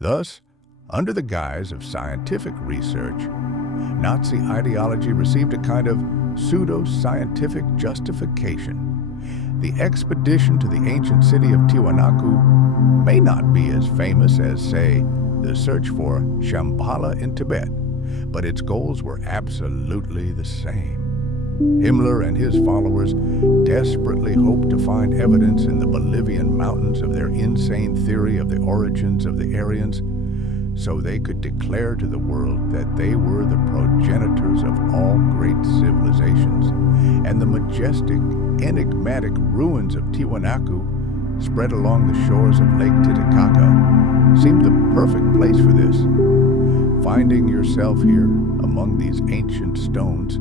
Thus, under the guise of scientific research, Nazi ideology received a kind of pseudo-scientific justification. The expedition to the ancient city of Tiwanaku may not be as famous as, say, the search for Shambhala in Tibet, but its goals were absolutely the same. Himmler and his followers desperately hoped to find evidence in the Bolivian mountains of their insane theory of the origins of the Aryans, so they could declare to the world that they were the progenitors of all great civilizations, and the majestic, enigmatic ruins of Tiwanaku, spread along the shores of Lake Titicaca, seemed the perfect place for this. Finding yourself here among these ancient stones,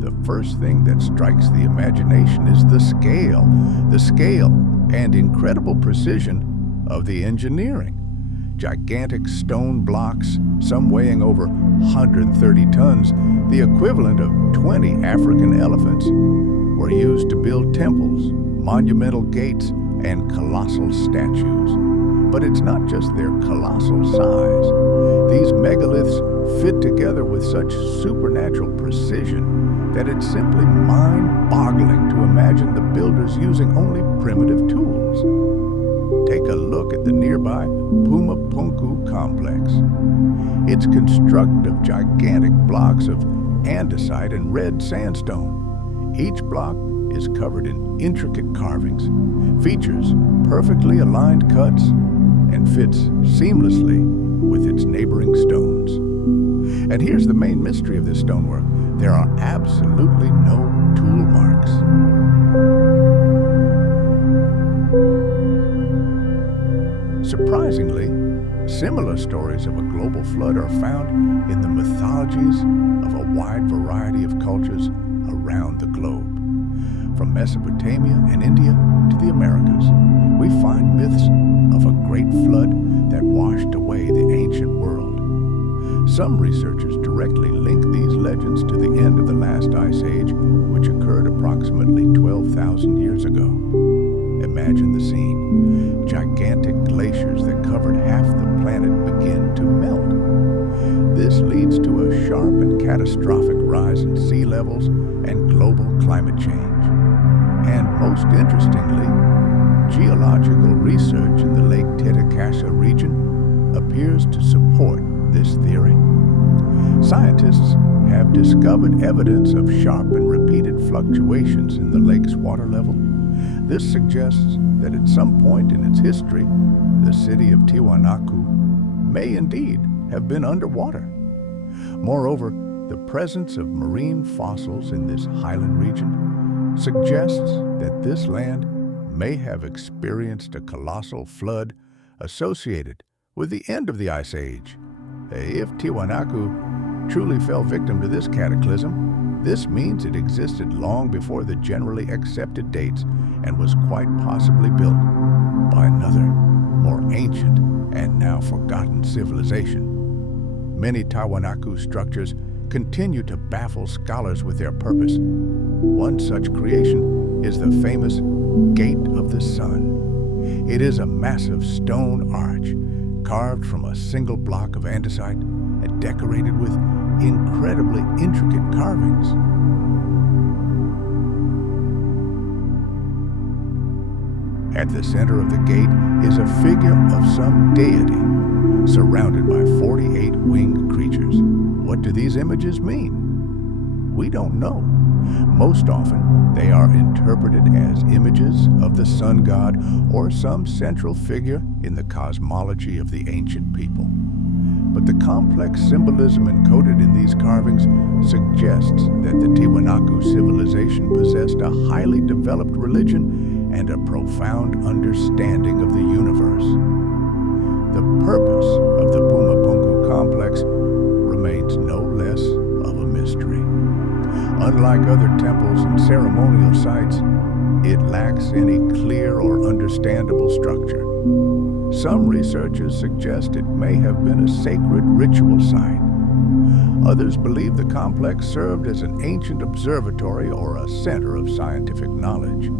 the first thing that strikes the imagination is the scale and incredible precision of the engineering. Gigantic stone blocks, some weighing over 130 tons, the equivalent of 20 African elephants, were used to build temples, monumental gates, and colossal statues. But it's not just their colossal size. These megaliths fit together with such supernatural precision that it's simply mind-boggling to imagine the builders using only primitive tools. Take a look at the nearby Pumapunku complex. It's constructed of gigantic blocks of andesite and red sandstone. Each block is covered in intricate carvings, features perfectly aligned cuts, and fits seamlessly with its neighboring stones. And here's the main mystery of this stonework. There are absolutely no tool marks. Surprisingly, similar stories of a global flood are found in the mythologies of a wide variety of cultures around the globe. From Mesopotamia and India to the Americas, we find myths of a great flood that washed away the ancient world. Some researchers directly link these legends to the end of the last ice age, which occurred approximately 12,000 years ago. Imagine the scene. Gigantic glaciers that covered half the planet begin to melt. This leads to a sharp and catastrophic rise in sea levels and global climate change. And most interestingly, geological research in the Lake Titicaca region appears to support this theory. Scientists have discovered evidence of sharp and repeated fluctuations in the lake's water level. This suggests that at some point in its history, the city of Tiwanaku may indeed have been underwater. Moreover, the presence of marine fossils in this highland region suggests that this land may have experienced a colossal flood associated with the end of the Ice Age. If Tiwanaku truly fell victim to this cataclysm, this means it existed long before the generally accepted dates and was quite possibly built by another, more ancient and now forgotten civilization. Many Tiwanaku structures continue to baffle scholars with their purpose. One such creation is the famous Gate of the Sun. It is a massive stone arch carved from a single block of andesite and decorated with incredibly intricate carvings. At the center of the gate is a figure of some deity, surrounded by 48 winged creatures. What do these images mean? We don't know. Most often, they are interpreted as images of the sun god or some central figure in the cosmology of the ancient people. But the complex symbolism encoded in these carvings suggests that the Tiwanaku civilization possessed a highly developed religion and a profound understanding of the universe. The purpose of the Pumapunku complex remains no less of a mystery. Unlike other temples and ceremonial sites, it lacks any clear or understandable structure. Some researchers suggest it may have been a sacred ritual site. Others believe the complex served as an ancient observatory or a center of scientific knowledge.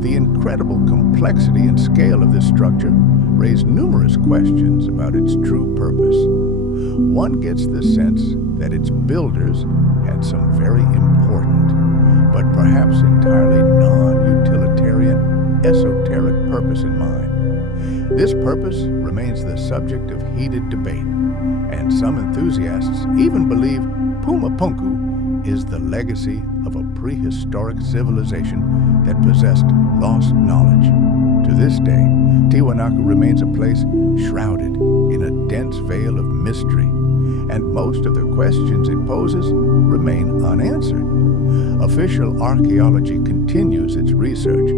The incredible complexity and scale of this structure raised numerous questions about its true purpose. One gets the sense that its builders had some very important, but perhaps entirely non-utilitarian, esoteric purpose in mind. This purpose remains the subject of heated debate, and some enthusiasts even believe Pumapunku is the legacy of a prehistoric civilization that possessed lost knowledge. To this day, Tiwanaku remains a place shrouded in a dense veil of mystery, and most of the questions it poses remain unanswered. Official archaeology continues its research,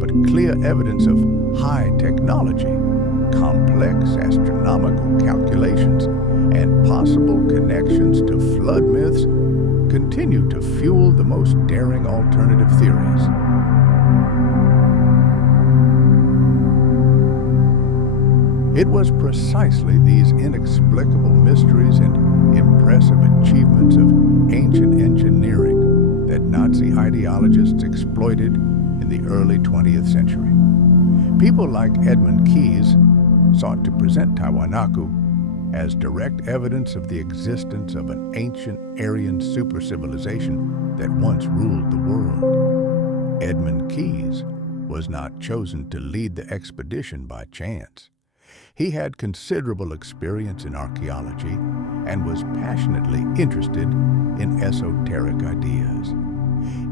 but clear evidence of high technology, complex astronomical calculations, and possible connections to flood myths continue to fuel the most daring alternative theories. It was precisely these inexplicable mysteries and impressive achievements of ancient engineering that Nazi ideologists exploited in the early 20th century. People like Edmund Keyes sought to present Tiwanaku as direct evidence of the existence of an ancient Aryan super-civilization that once ruled the world. Edmund Keyes was not chosen to lead the expedition by chance. He had considerable experience in archaeology and was passionately interested in esoteric ideas.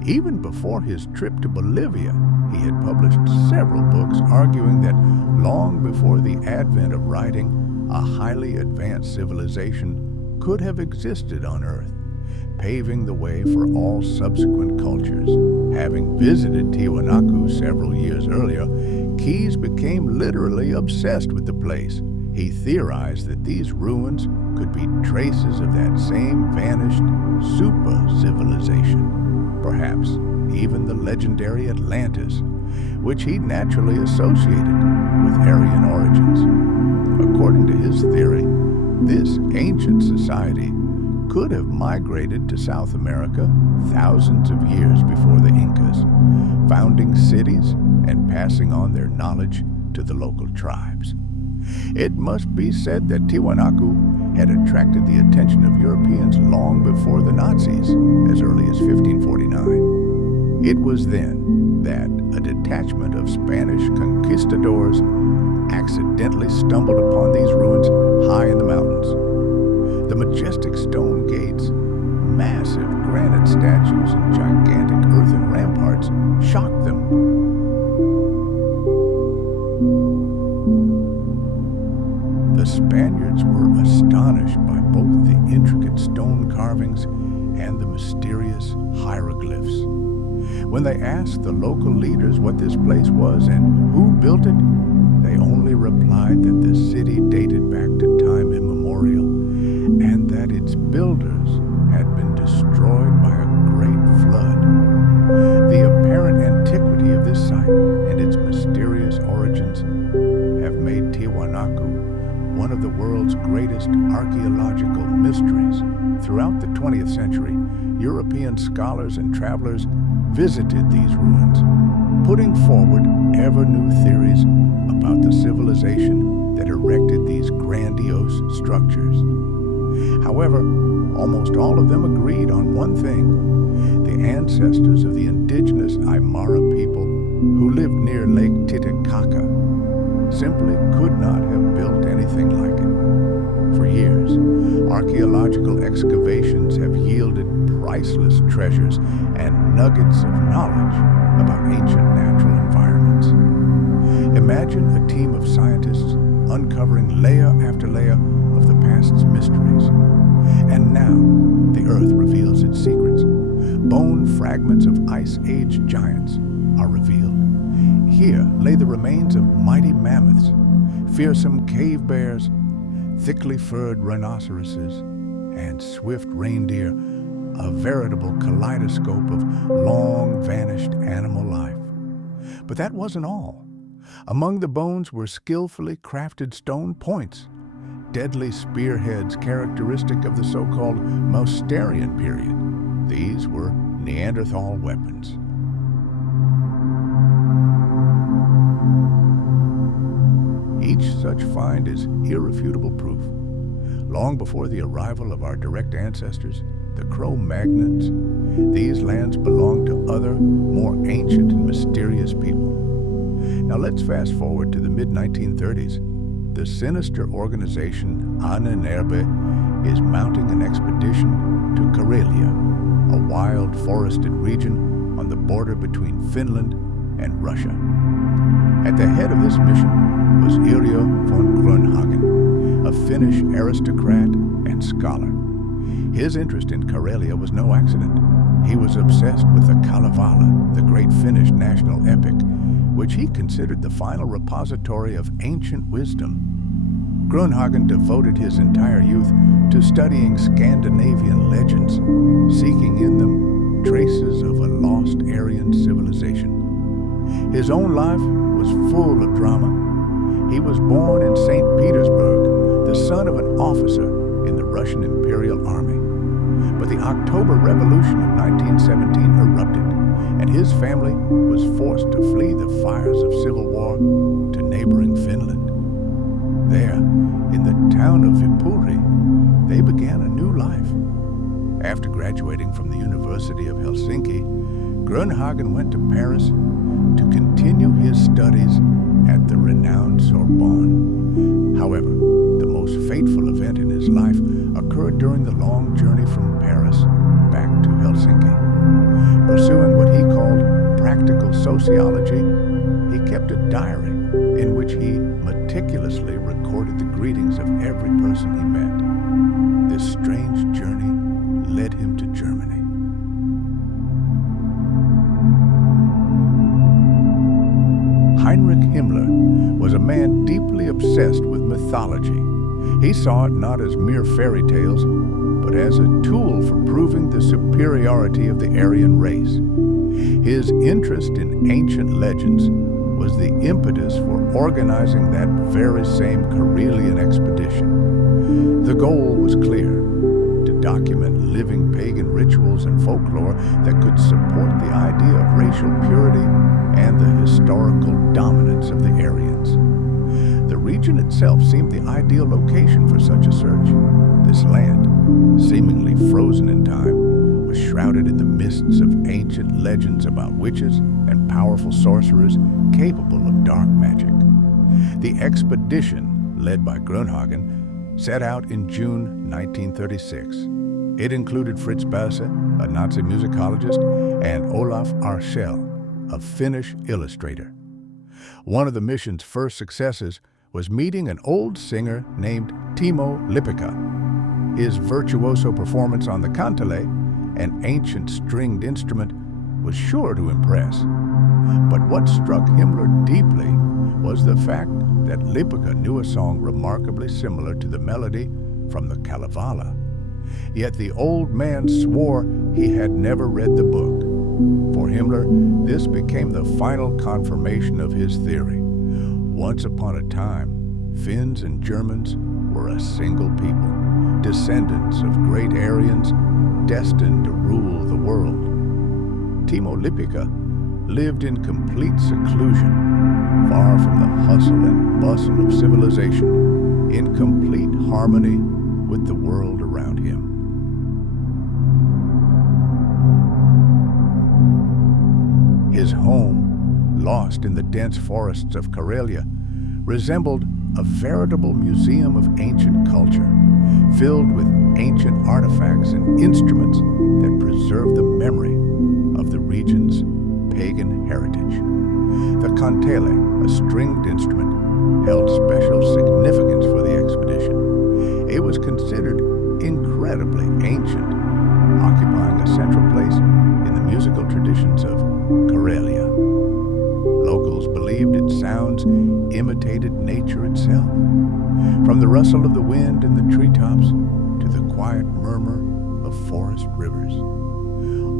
Even before his trip to Bolivia, he had published several books arguing that long before the advent of writing, a highly advanced civilization could have existed on Earth, paving the way for all subsequent cultures. Having visited Tiwanaku several years earlier, Keyes became literally obsessed with the place. He theorized that these ruins could be traces of that same vanished super-civilization, perhaps even the legendary Atlantis, which he naturally associated with Aryan origins. According to his theory, this ancient society could have migrated to South America thousands of years before the Incas, founding cities and passing on their knowledge to the local tribes. It must be said that Tiwanaku had attracted the attention of Europeans long before the Nazis, as early as 1549. It was then that a detachment of Spanish conquistadors accidentally stumbled upon these ruins high in the mountains. The majestic stone gates, massive granite statues, and gigantic earthen ramparts shocked them. The Spaniards were astonished by both the intricate stone carvings and the mysterious hieroglyphs. When they asked the local leaders what this place was and who built it, they only replied that the city dated back to time immemorial and that its builders had been destroyed by a great flood. The apparent antiquity of this site and its mysterious origins have made Tiwanaku one of the world's greatest archaeological mysteries. Throughout the 20th century, European scholars and travelers visited these ruins, putting forward ever-new theories about the civilization that erected these grandiose structures. However, almost all of them agreed on one thing: the ancestors of the indigenous Aymara people who lived near Lake Titicaca simply could not have built anything like it. For years, archaeological excavations have yielded priceless treasures and nuggets of knowledge about ancient natural environments. Imagine a team of scientists uncovering layer after layer of the past's mysteries. And now, the Earth reveals its secrets. Bone fragments of Ice Age giants are revealed. Here lay the remains of mighty mammoths, fearsome cave bears, thickly furred rhinoceroses, and swift reindeer, a veritable kaleidoscope of long-vanished animal life. But that wasn't all. Among the bones were skillfully crafted stone points, deadly spearheads characteristic of the so-called Mousterian period. These were Neanderthal weapons. Each such find is irrefutable proof. Long before the arrival of our direct ancestors, the Cro-Magnons, these lands belonged to other, more ancient and mysterious people. Now let's fast forward to the mid-1930s. The sinister organization unanswered is mounting an expedition to Karelia, a wild forested region on the border between Finland and Russia. At the head of this mission was eerie von Grönhagen, a Finnish aristocrat and scholar. His interest in Karelia was no accident. He was obsessed with the Kalevala, the great Finnish national epic, which he considered the final repository of ancient wisdom. Grönhagen devoted his entire youth to studying Scandinavian legends, seeking in them traces of a lost Aryan civilization. His own life was full of drama. He was born in St. Petersburg, the son of an officer in the Russian Imperial Army. But the October Revolution of 1917 erupted, and his family was forced to flee the fires of civil war to neighboring Finland. There, in the town of Viipuri, they began a new life. After graduating from the University of Helsinki, Grönhagen went to Paris to continue his studies at the renowned Sorbonne. However, the most fateful event in his life occurred during the long journey from Paris back to Helsinki. Pursuing what he called practical sociology, he kept a diary in which he meticulously recorded the greetings of every person he met. This strange journey led him to Germany. Heinrich Himmler was a man deeply obsessed with mythology. He saw it not as mere fairy tales, but as a tool for proving the superiority of the Aryan race. His interest in ancient legends was the impetus for organizing that very same Karelian expedition. The goal was clear: to document living pagan rituals and folklore that could support the idea of racial purity and the historical dominance of the Aryans. The region itself seemed the ideal location for such a search. This land, seemingly frozen in time, was shrouded in the mists of ancient legends about witches and powerful sorcerers capable of dark magic. The expedition, led by Grönhagen, set out in June 1936. It included Fritz Belse, a Nazi musicologist, and Olaf Arschell, a Finnish illustrator. One of the mission's first successes was meeting an old singer named Timo Lippika. His virtuoso performance on the kantele, an ancient stringed instrument, was sure to impress. But what struck Himmler deeply was the fact that Lippika knew a song remarkably similar to the melody from the Kalevala. Yet the old man swore he had never read the book. For Himmler, this became the final confirmation of his theory. Once upon a time, Finns and Germans were a single people, descendants of great Aryans destined to rule the world. Timo Lippika lived in complete seclusion, far from the hustle and bustle of civilization, in complete harmony with the world around him. His home, lost in the dense forests of Karelia, resembled a veritable museum of ancient culture, filled with ancient artifacts and instruments that preserve the memory of the region's pagan heritage. The kantele, a stringed instrument, held special significance for the expedition. It was considered incredibly ancient, occupying a central place in the musical traditions of Karelia. Locals believed its sounds imitated nature itself, from the rustle of the wind in the treetops to the quiet murmur of forest rivers.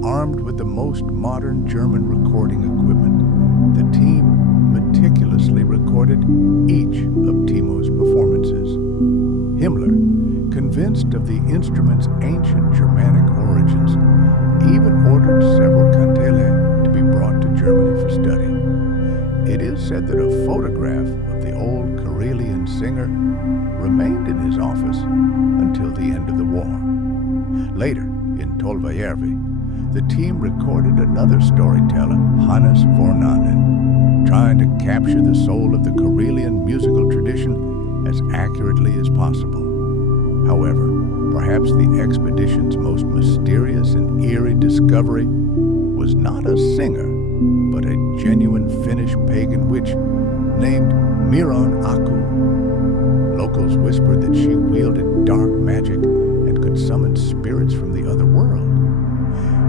Armed with the most modern German recording equipment, the team meticulously recorded each of Timo's performances. Himmler, convinced of the instrument's ancient Germanic origins, even ordered several kantele to be brought to Germany for study. It is said that a photograph of the old Karelian singer remained in his office until the end of the war. Later, in WWII, the team recorded another storyteller, Hannes Vornanen, trying to capture the soul of the Karelian musical tradition as accurately as possible. However, perhaps the expedition's most mysterious and eerie discovery was not a singer, but a genuine Finnish pagan witch named Miron Aku. Locals whispered that she wielded dark magic and could summon spirits from the other world.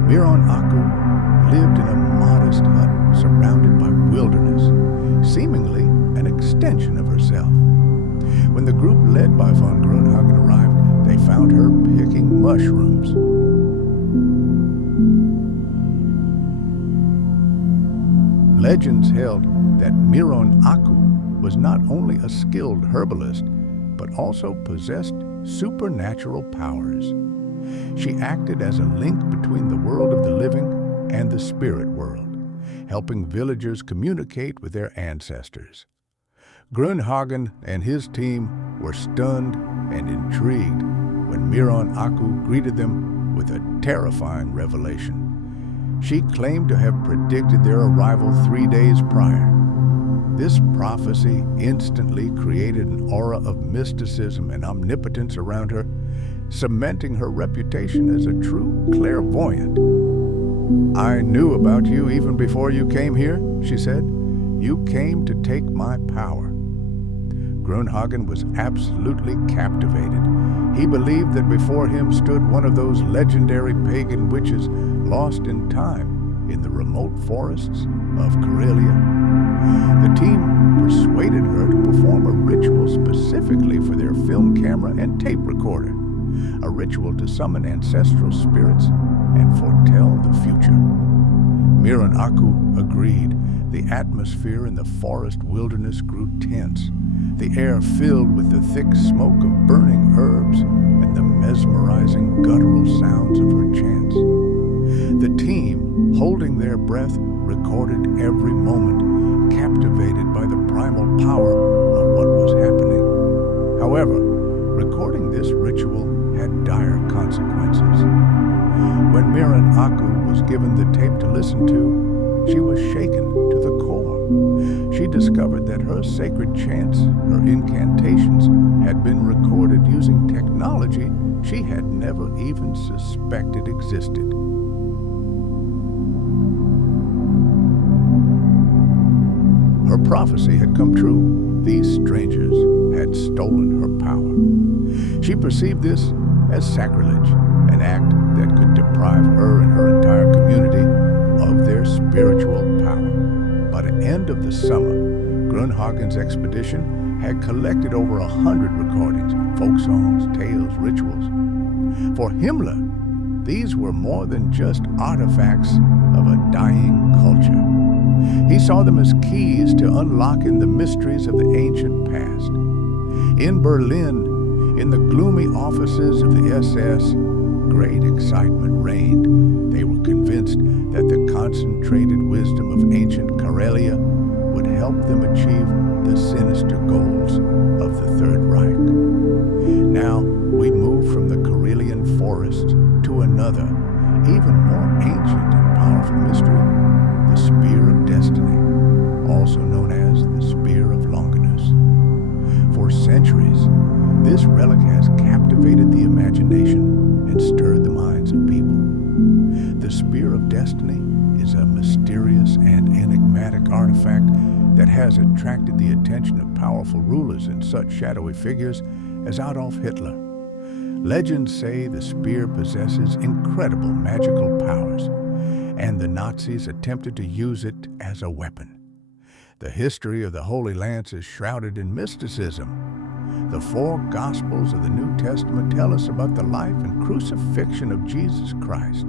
Miron Aku lived in a modest hut surrounded by wilderness, seemingly an extension of herself. When the group led by von Grunhagen arrived, they found her picking mushrooms. Legends held that Miron Aku was not only a skilled herbalist, but also possessed supernatural powers. She acted as a link between the world of the living and the spirit world, helping villagers communicate with their ancestors. Grunhagen and his team were stunned and intrigued when Miron Aku greeted them with a terrifying revelation. She claimed to have predicted their arrival 3 days prior. This prophecy instantly created an aura of mysticism and omnipotence around her, cementing her reputation as a true clairvoyant. "I knew about you even before you came here," she said. "You came to take my power." Grunhagen was absolutely captivated. He believed that before him stood one of those legendary pagan witches lost in time in the remote forests of Karelia. The team persuaded her to perform a ritual specifically for their film camera and tape recorder, a ritual to summon ancestral spirits and foretell the future. Miron Aku agreed. The atmosphere in the forest wilderness grew tense, the air filled with the thick smoke of burning herbs and the mesmerizing guttural sounds of her chants. The team, holding their breath, recorded every moment, captivated by the primal power of what was happening. However, recording this ritual had dire consequences. When Miron Aku was given the tape to listen to, she was shaken to the core. She discovered that her sacred chants, her incantations, had been recorded using technology she had never even suspected existed. Her prophecy had come true. These strangers had stolen her power. She perceived this as sacrilege, an act that could deprive her and her entire community of their spiritual power. By the end of the summer, Grunhagen's expedition had collected over 100 recordings, folk songs, tales, rituals. For Himmler, these were more than just artifacts of a dying culture. He saw them as keys to unlocking the mysteries of the ancient past. In Berlin, in the gloomy offices of the SS, great excitement reigned. They were convinced that the concentrated wisdom of ancient Karelia would help them achieve the sinister goals of the Third Reich. Now, we move from the Karelian forest to another, even more ancient and powerful mystery, the Spear of Destiny, also known as the Spear of Longinus. For centuries, this relic has captivated the imagination and stirred the minds of people. The Spear of Destiny is a mysterious and enigmatic artifact that has attracted the attention of powerful rulers and such shadowy figures as Adolf Hitler. Legends say the spear possesses incredible magical powers, and the Nazis attempted to use it as a weapon. The history of the Holy Lance is shrouded in mysticism. The 4 Gospels of the New Testament tell us about the life and crucifixion of Jesus Christ.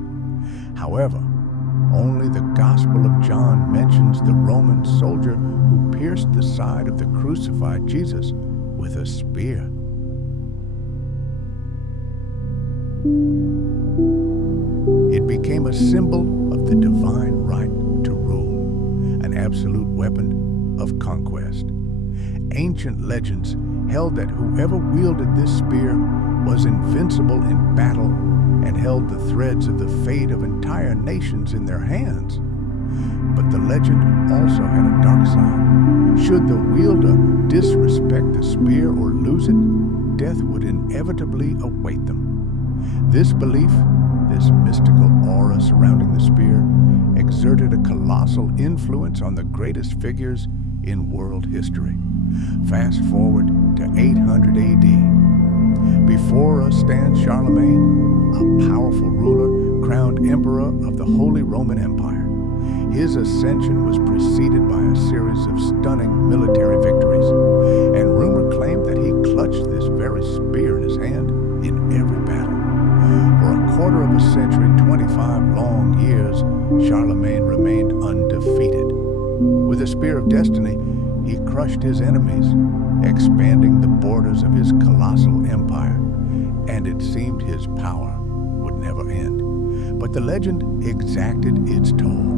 However, only the Gospel of John mentions the Roman soldier who pierced the side of the crucified Jesus with a spear. It became a symbol of the divine right to rule, an absolute weapon of conquest. Ancient legends held that whoever wielded this spear was invincible in battle and held the threads of the fate of entire nations in their hands. But the legend also had a dark side. Should the wielder disrespect the spear or lose it, death would inevitably await them. This belief, this mystical aura surrounding the spear, exerted a colossal influence on the greatest figures in world history. Fast forward to 800 AD. Before us stands Charlemagne, a powerful ruler crowned emperor of the Holy Roman Empire. His ascension was preceded by a series of stunning military victories, and rumor claimed that he clutched this very spear in his hand in every battle. For a quarter of a century, 25 long years, Charlemagne remained undefeated. With the Spear of Destiny, he crushed his enemies, expanding the borders of his colossal empire, and it seemed his power would never end. But the legend exacted its toll.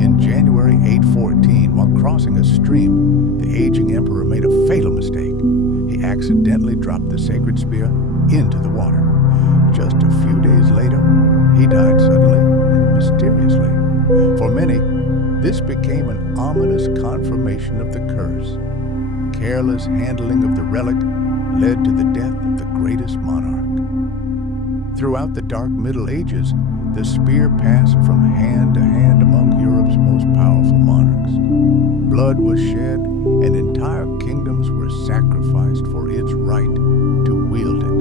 In January 814, while crossing a stream, the aging emperor made a fatal mistake. He accidentally dropped the sacred spear into the water. Just a few days later, he died suddenly and mysteriously. For many, this became an ominous confirmation of the curse. Careless handling of the relic led to the death of the greatest monarch. Throughout the dark Middle Ages, the spear passed from hand to hand among Europe's most powerful monarchs. Blood was shed, and entire kingdoms were sacrificed for its right to wield it.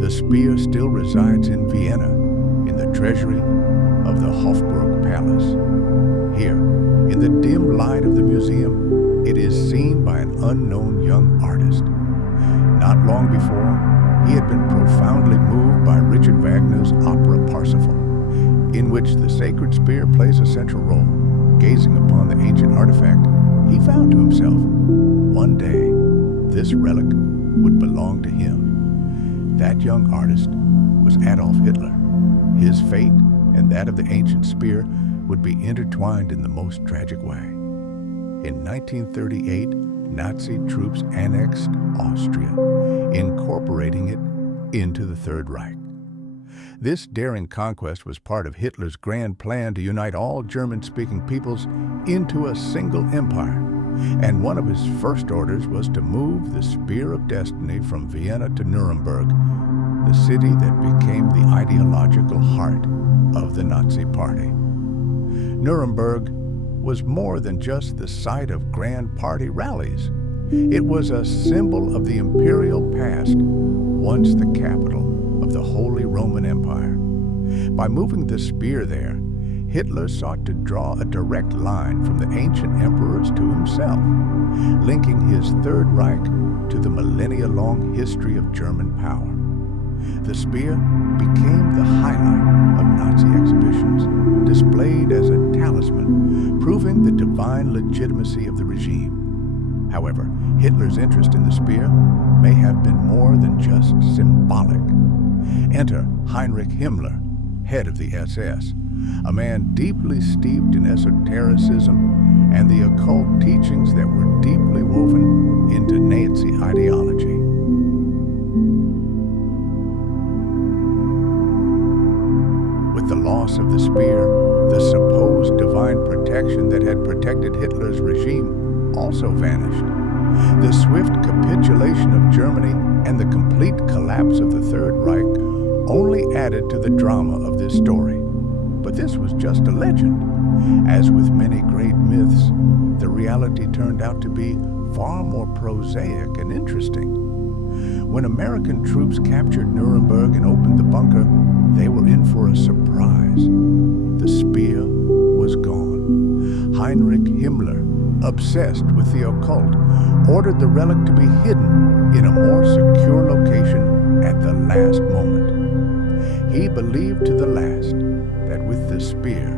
The spear still resides in Vienna, in the treasury of the Hofburg Palace. Here, in the dim light of the museum, it is seen by an unknown young artist. Not long before, he had been profoundly moved by Richard Wagner's opera Parsifal, in which the sacred spear plays a central role. Gazing upon the ancient artifact, he vowed to himself, one day, this relic would belong to him. That young artist was Adolf Hitler. His fate and that of the ancient spear would be intertwined in the most tragic way. In 1938, Nazi troops annexed Austria, incorporating it into the Third Reich. This daring conquest was part of Hitler's grand plan to unite all German-speaking peoples into a single empire, and one of his first orders was to move the Spear of Destiny from Vienna to Nuremberg, the city that became the ideological heart of the Nazi Party. Nuremberg was more than just the site of grand party rallies. It was a symbol of the imperial past, once the capital of the Holy Roman Empire. By moving the spear there, Hitler sought to draw a direct line from the ancient emperors to himself, linking his Third Reich to the millennia-long history of German power. The spear became the highlight of Nazi exhibitions, displayed as a talisman, proving the divine legitimacy of the regime. However, Hitler's interest in the spear may have been more than just symbolic. Enter Heinrich Himmler, head of the SS, a man deeply steeped in esotericism and the occult teachings that were deeply woven into Nazi ideology. With the loss of the spear, the supposed divine protection that had protected Hitler's regime also vanished. The swift capitulation of Germany and the complete collapse of the Third Reich only added to the drama of this story. But this was just a legend. As with many great myths, the reality turned out to be far more prosaic and interesting. When American troops captured Nuremberg and opened the bunker, they were in for a surprise. The spear was gone. Heinrich Himmler, obsessed with the occult, ordered the relic to be hidden in a more secure location at the last moment. He believed to the last that with the spear,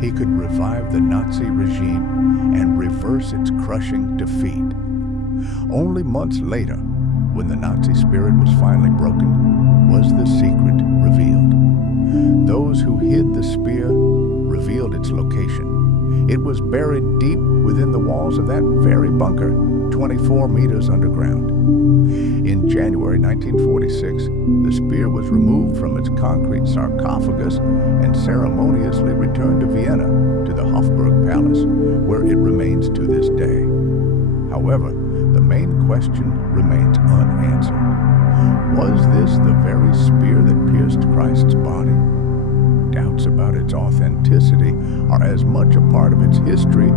he could revive the Nazi regime and reverse its crushing defeat. Only months later, when the Nazi spirit was finally broken, was the secret revealed. Those who hid the spear revealed its location. It was buried deep within the walls of that very bunker, 24 meters underground. In January 1946, the spear was removed from its concrete sarcophagus and ceremoniously returned to Vienna, to the Hofburg Palace, where it remains to this day. However, the main question remains unanswered. Was this the very spear that pierced Christ's body? Doubts about its authenticity are as much a part of its history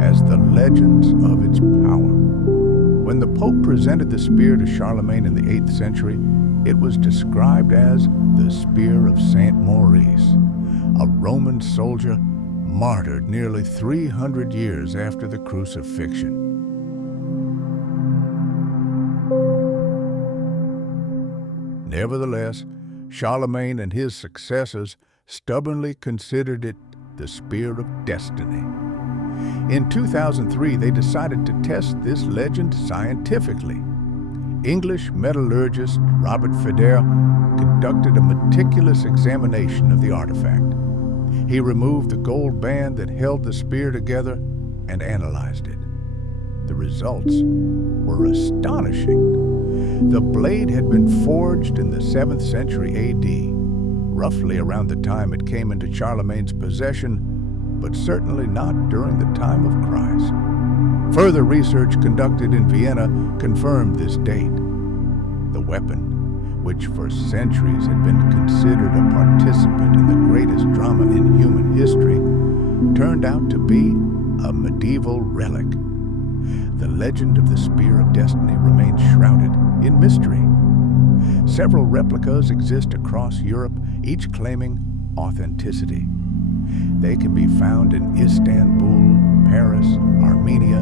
as the legends of its power. When the Pope presented the spear to Charlemagne in the 8th century, it was described as the Spear of Saint Maurice, a Roman soldier martyred nearly 300 years after the crucifixion. Nevertheless, Charlemagne and his successors stubbornly considered it the spear of destiny. In 2003, they decided to test this legend scientifically. English metallurgist Robert Feder conducted a meticulous examination of the artifact. He removed the gold band that held the spear together and analyzed it. The results were astonishing. The blade had been forged in the 7th century AD, roughly around the time it came into Charlemagne's possession, but certainly not during the time of Christ. Further research conducted in Vienna confirmed this date. The weapon, which for centuries had been considered a participant in the greatest drama in human history, turned out to be a medieval relic. The legend of the Spear of Destiny remains shrouded in mystery. Several replicas exist across Europe, each claiming authenticity. They can be found in Istanbul, Paris, Armenia,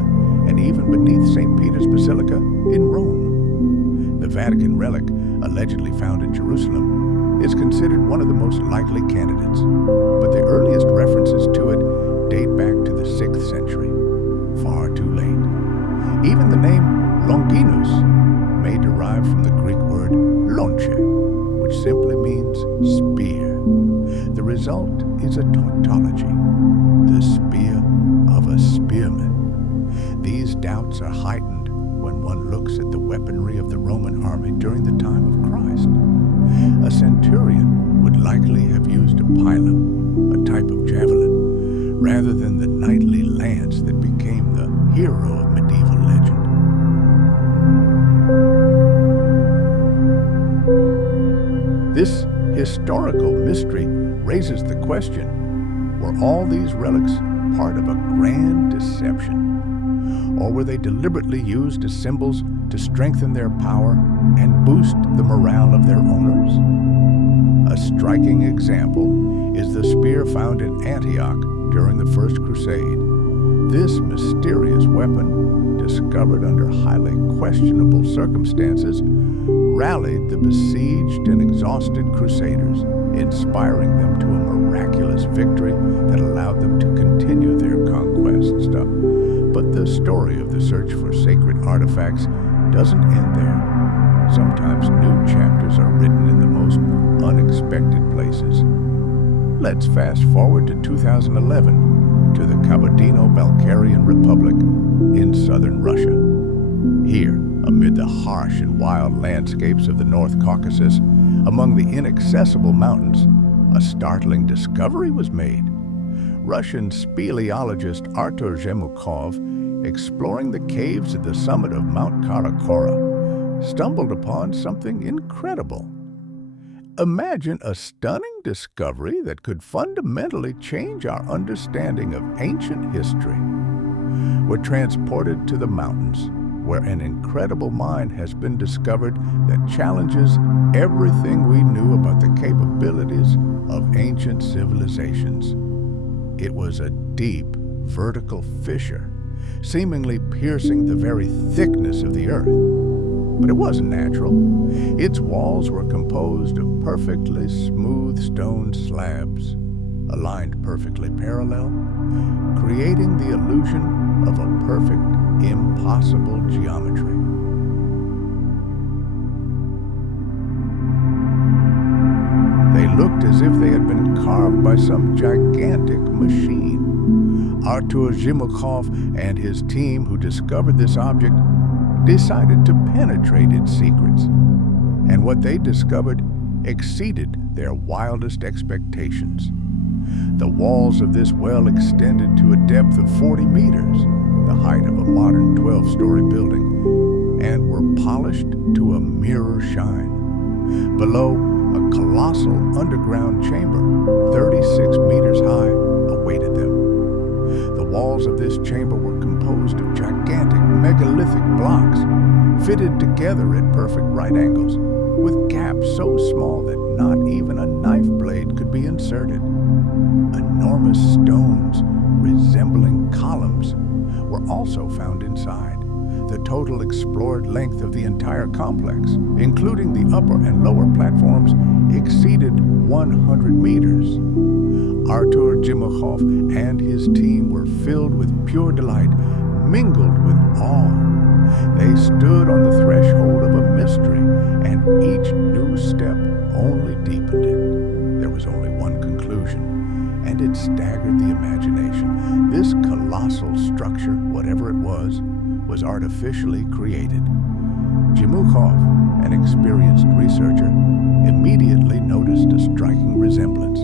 and even beneath St. Peter's Basilica in Rome. The Vatican relic, allegedly found in Jerusalem, is considered one of the most likely candidates, but the earliest references to it date back to the 6th century, far too late. Even the name Longinus may derive from the Greek word lonche, which simply means spear. The result is a tautology, the spear of a spearman. These doubts are heightened when one looks at the weaponry of the Roman army during the time of Christ. A centurion would likely have used a pilum, a type of javelin, rather than the knightly lance that became the hero of medieval legend. This historical mystery raises the question, were all these relics part of a grand deception? Or were they deliberately used as symbols to strengthen their power and boost the morale of their owners? A striking example is the spear found in Antioch during the First Crusade. This mysterious weapon, discovered under highly questionable circumstances, rallied the besieged and exhausted crusaders, inspiring them to a miraculous victory that allowed them to continue their conquests. But the story of the search for sacred artifacts doesn't end there. Sometimes new chapters are written in the most unexpected places. Let's fast forward to 2011, to the Kabardino-Balkarian Republic in southern Russia. Here, amid the harsh and wild landscapes of the North Caucasus, among the inaccessible mountains, a startling discovery was made. Russian speleologist Artur Zhemukov, exploring the caves at the summit of Mount Karakora, stumbled upon something incredible. Imagine a stunning discovery that could fundamentally change our understanding of ancient history. We're transported to the mountains, where an incredible mine has been discovered that challenges everything we knew about the capabilities of ancient civilizations. It was a deep, vertical fissure, seemingly piercing the very thickness of the earth. But it wasn't natural. Its walls were composed of perfectly smooth stone slabs, aligned perfectly parallel, creating the illusion of a perfect, impossible geometry. They looked as if they had carved by some gigantic machine. Artur Zhimukov and his team who discovered this object decided to penetrate its secrets. And what they discovered exceeded their wildest expectations. The walls of this well extended to a depth of 40 meters, the height of a modern 12-story building, and were polished to a mirror shine. Below, a colossal underground chamber, 36 meters high, awaited them. The walls of this chamber were composed of gigantic megalithic blocks, fitted together at perfect right angles, with gaps so small that not even a knife blade could be inserted. Enormous stones, resembling columns, were also found inside. The total explored length of the entire complex, including the upper and lower platforms, exceeded 100 meters. Artur Zhimukov and his team were filled with pure delight, mingled with awe. They stood on the threshold of a mystery, and each new step only deepened it. There was only one conclusion, and it staggered the imagination. This colossal structure, whatever it was artificially created. Zhimukov, an experienced researcher, immediately noticed a striking resemblance.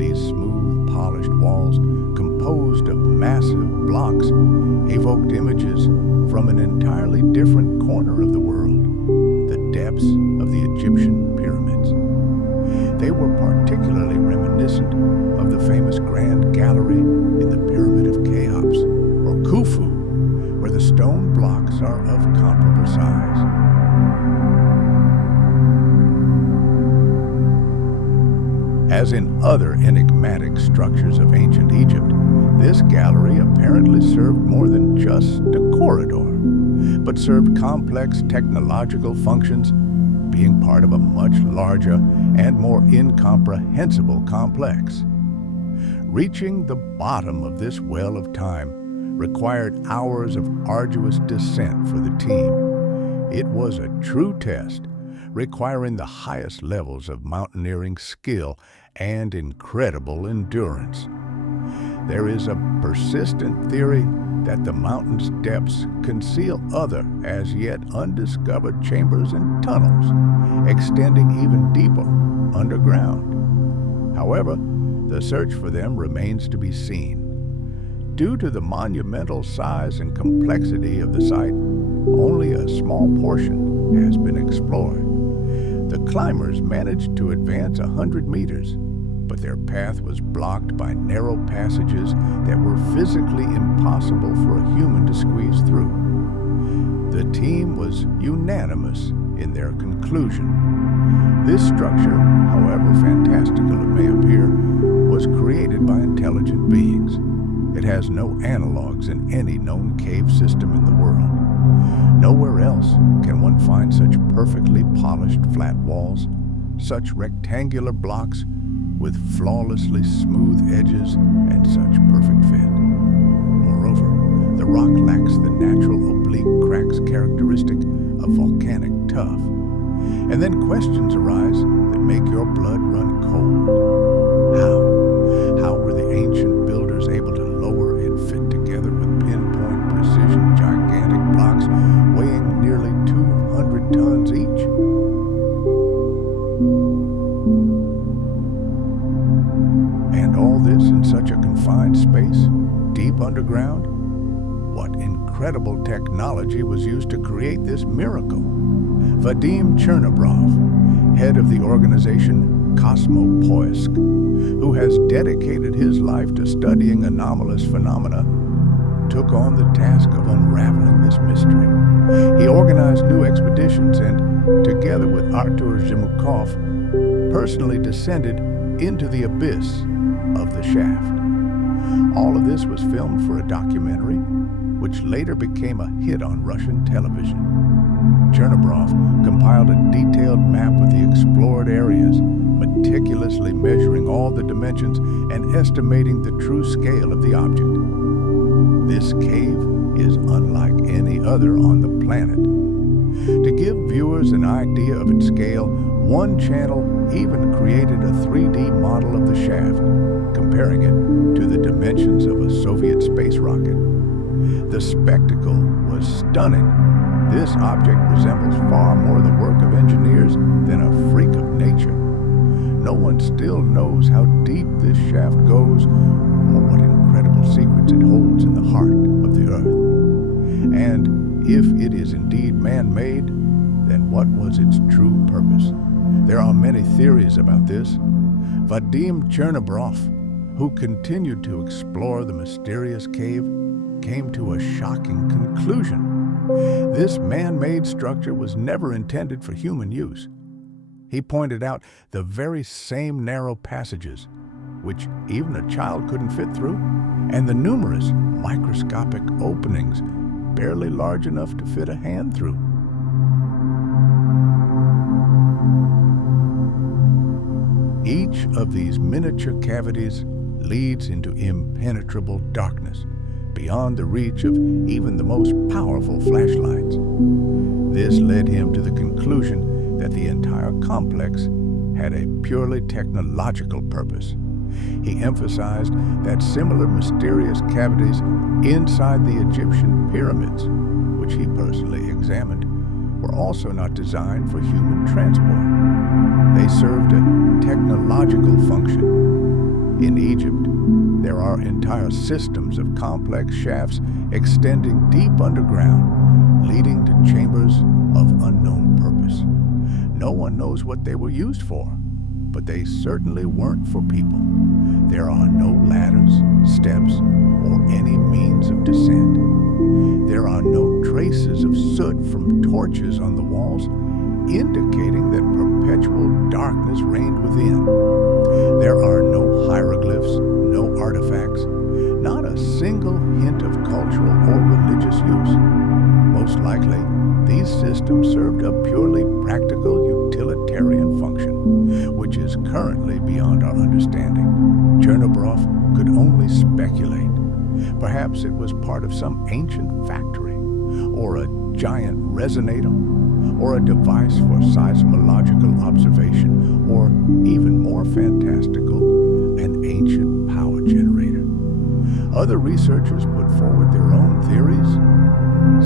These smooth, polished walls, composed of massive blocks, evoked images from an entirely different corner of the world, the depths of the Egyptian pyramids. They were particularly reminiscent of the famous Grand Gallery in the Pyramid of Cheops, or Khufu, where the stone blocks are of comparable size. As in other enigmatic structures of ancient Egypt, this gallery apparently served more than just a corridor, but served complex technological functions, being part of a much larger and more incomprehensible complex. Reaching the bottom of this well of time required hours of arduous descent for the team. It was a true test, requiring the highest levels of mountaineering skill and incredible endurance. There is a persistent theory that the mountain's depths conceal other, as yet undiscovered chambers and tunnels, extending even deeper underground. However, the search for them remains to be seen. Due to the monumental size and complexity of the site, only a small portion has been explored. The climbers managed to advance 100 meters, but their path was blocked by narrow passages that were physically impossible for a human to squeeze through. The team was unanimous in their conclusion. This structure, however fantastical it may appear, was created by intelligent beings. It has no analogs in any known cave system in the world. Nowhere else can one find such perfectly polished flat walls, such rectangular blocks with flawlessly smooth edges and such perfect fit. Moreover, the rock lacks the natural oblique cracks characteristic of volcanic tuff. And then questions arise that make your blood run cold. How were the ancient builders able to lower and fit together with pinpoint precision gigantic blocks weighing nearly 200 tons each? And all this in such a confined space, deep underground? What incredible technology was used to create this miracle? Vadim Chernobrov, head of the organization Cosmopoisk, who has dedicated his life to studying anomalous phenomena, took on the task of unraveling this mystery. He organized new expeditions and, together with Artur Zhimukov, personally descended into the abyss of the shaft. All of this was filmed for a documentary, which later became a hit on Russian television. Chernobrov compiled a detailed map of the explored areas, meticulously measuring all the dimensions and estimating the true scale of the object. This cave is unlike any other on the planet. To give viewers an idea of its scale, One channel even created a 3D model of the shaft, comparing it to the dimensions of a Soviet space rocket. The spectacle was stunning. This object resembles far more the work of engineers than a freak of nature. No one still knows how deep this shaft goes or what incredible secrets it holds in the heart of the Earth. And if it is indeed man-made, then what was its true purpose? There are many theories about this. Vadim Chernobrov, who continued to explore the mysterious cave, came to a shocking conclusion. This man-made structure was never intended for human use. He pointed out the very same narrow passages, which even a child couldn't fit through, and the numerous microscopic openings barely large enough to fit a hand through. Each of these miniature cavities leads into impenetrable darkness, beyond the reach of even the most powerful flashlights. This led him to the conclusion that the entire complex had a purely technological purpose. He emphasized that similar mysterious cavities inside the Egyptian pyramids, which he personally examined, were also not designed for human transport. They served a technological function. In Egypt, there are entire systems of complex shafts extending deep underground, leading to chambers of unknown purpose. No one knows what they were used for, but they certainly weren't for people. There are no ladders, steps, or any means of descent. There are no traces of soot from torches on the walls, indicating that perpetual darkness reigned within. There are no hieroglyphs, no artifacts, not a single hint of cultural or religious use. Most likely, these systems served a purely practical utilitarian function, which is currently beyond our understanding. Chernobrov could only speculate. Perhaps it was part of some ancient factory, or a giant resonator, or a device for seismological observation, or even more fantastical, an ancient power generator. Other researchers put forward their own theories.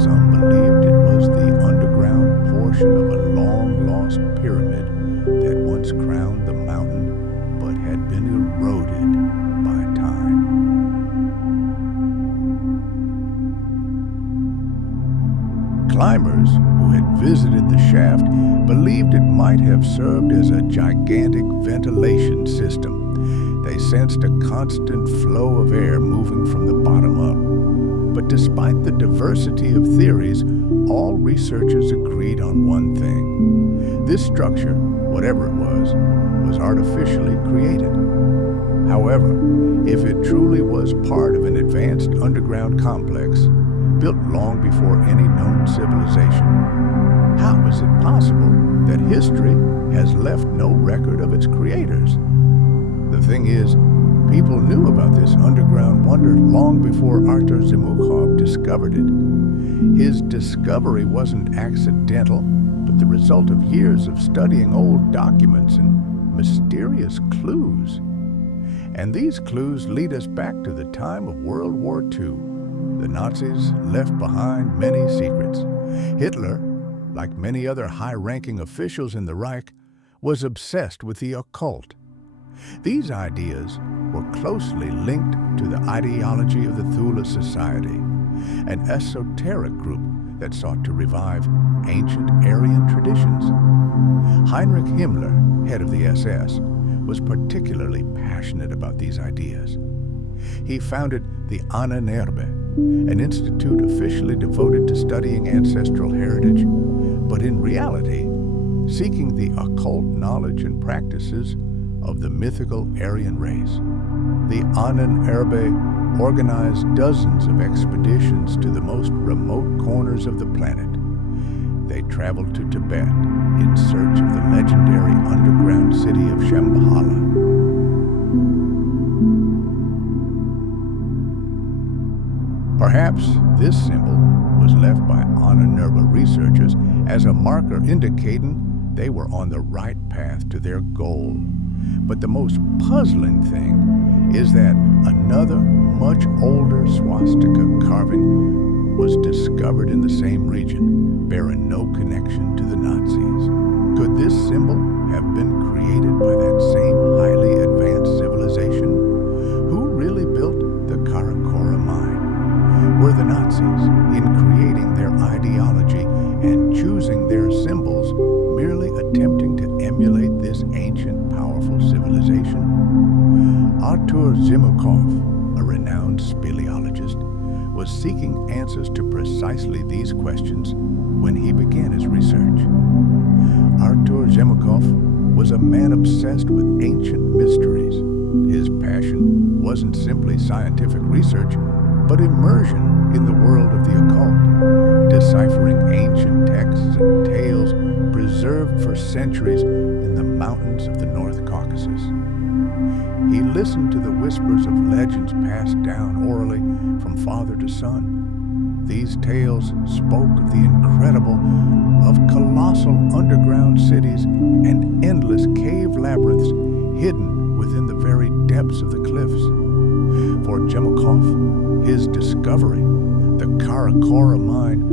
Some believed it was the underground portion of a long-lost pyramid that once crowned the mountain but had been eroded by time. Climbers who had visited the shaft believed it might have served as a gigantic ventilation system. They sensed a constant flow of air moving from the bottom up. But despite the diversity of theories, all researchers agreed on one thing. This structure, whatever it was artificially created. However, if it truly was part of an advanced underground complex, built long before any known civilization, how is it possible that history has left no record of its creators? The thing is, people knew about this underground wonder long before Artur Zimukhov discovered it. His discovery wasn't accidental, but the result of years of studying old documents and mysterious clues. And these clues lead us back to the time of World War II. The Nazis left behind many secrets. Hitler, like many other high-ranking officials in the Reich, was obsessed with the occult. These ideas were closely linked to the ideology of the Thule Society, an esoteric group that sought to revive ancient Aryan traditions. Heinrich Himmler, head of the SS, was particularly passionate about these ideas. He founded the Ahnenerbe, an institute officially devoted to studying ancestral heritage, but in reality, seeking the occult knowledge and practices of the mythical Aryan race. The Ahnenerbe organized dozens of expeditions to the most remote corners of the planet. They traveled to Tibet in search of the legendary underground city of Shambhala. Perhaps this symbol was left by Ahnenerbe researchers as a marker indicating they were on the right path to their goal. But the most puzzling thing is that another, much older swastika carving was discovered in the same region, bearing no connection to the Nazis. Could this symbol have been created by that same highly advanced civilization? Who really built the Karakora mine? Were the Nazis, in creating their ideology and choosing their symbols, merely attempting to emulate this ancient, powerful civilization? Artur Zimukov, a renowned speleologist, was seeking answers to precisely these questions when he began his research. Artur Zimukov was a man obsessed with ancient mysteries. His passion wasn't simply scientific research, but immersion in the world of the occult, deciphering ancient texts and tales preserved for centuries in the mountains of the North Caucasus. He listened to the whispers of legends passed down orally from father to son. These tales spoke of the incredible, of colossal underground cities and endless cave labyrinths hidden within the very depths of the cliffs. For Jemikov, his discovery, the Karakora mine,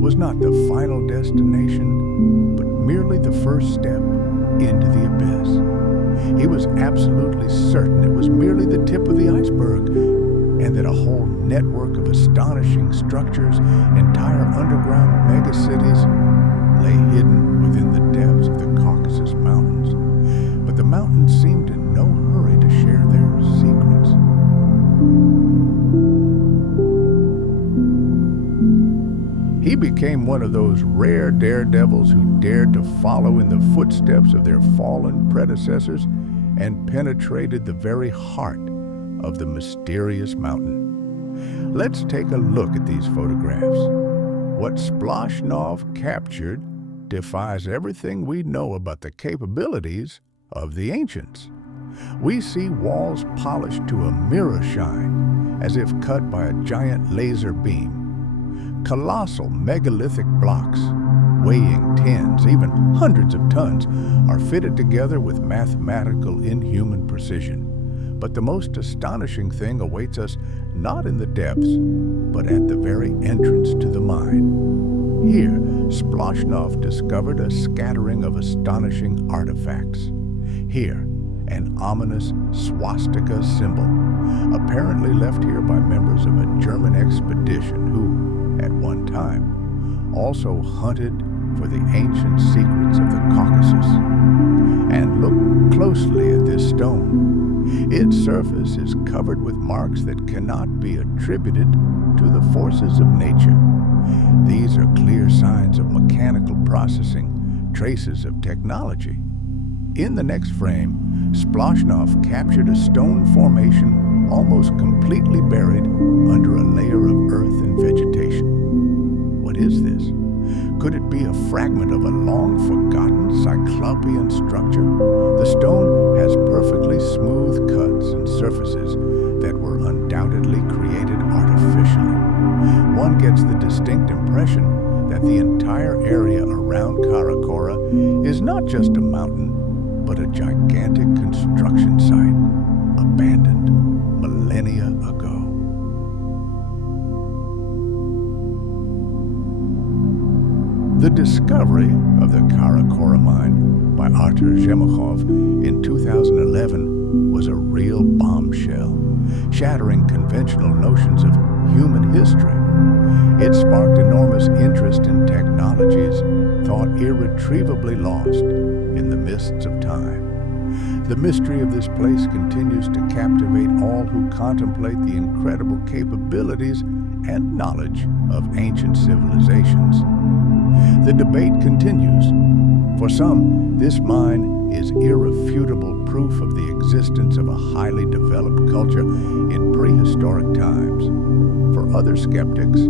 was not the final destination, but merely the first step into the abyss. He was absolutely certain it was merely the tip of the iceberg, and that a whole network of astonishing structures, entire underground megacities, lay hidden within the depths of the Caucasus Mountains. But the mountains seemed in no hurry to share their secrets. He became one of those rare daredevils who dared to follow in the footsteps of their fallen predecessors and penetrated the very heart of the mysterious mountain. Let's take a look at these photographs. What Splashnov captured defies everything we know about the capabilities of the ancients. We see walls polished to a mirror shine, as if cut by a giant laser beam. Colossal megalithic blocks, weighing tens, even hundreds of tons, are fitted together with mathematical, inhuman precision. But the most astonishing thing awaits us not in the depths, but at the very entrance to the mine. Here, Splashnov discovered a scattering of astonishing artifacts. Here, an ominous swastika symbol, apparently left here by members of a German expedition who, at one time, also hunted for the ancient secrets of the Caucasus. And look closely at this stone. Its surface is covered with marks that cannot be attributed to the forces of nature. These are clear signs of mechanical processing, traces of technology. In the next frame, Splashnov captured a stone formation almost completely buried under a layer of earth and vegetation. What is this? Could it be a fragment of a long-forgotten cyclopean structure? The stone has perfectly smooth cuts and surfaces that were undoubtedly created artificially. One gets the distinct impression that the entire area around Karakora is not just a mountain, but a gigantic construction site, abandoned millennia ago. The discovery of the Karakora mine by Artur Zhemikov in 2011 was a real bombshell, shattering conventional notions of human history. It sparked enormous interest in technologies thought irretrievably lost in the mists of time. The mystery of this place continues to captivate all who contemplate the incredible capabilities and knowledge of ancient civilizations. The debate continues. For some, this mine is irrefutable proof of the existence of a highly developed culture in prehistoric times. For other skeptics,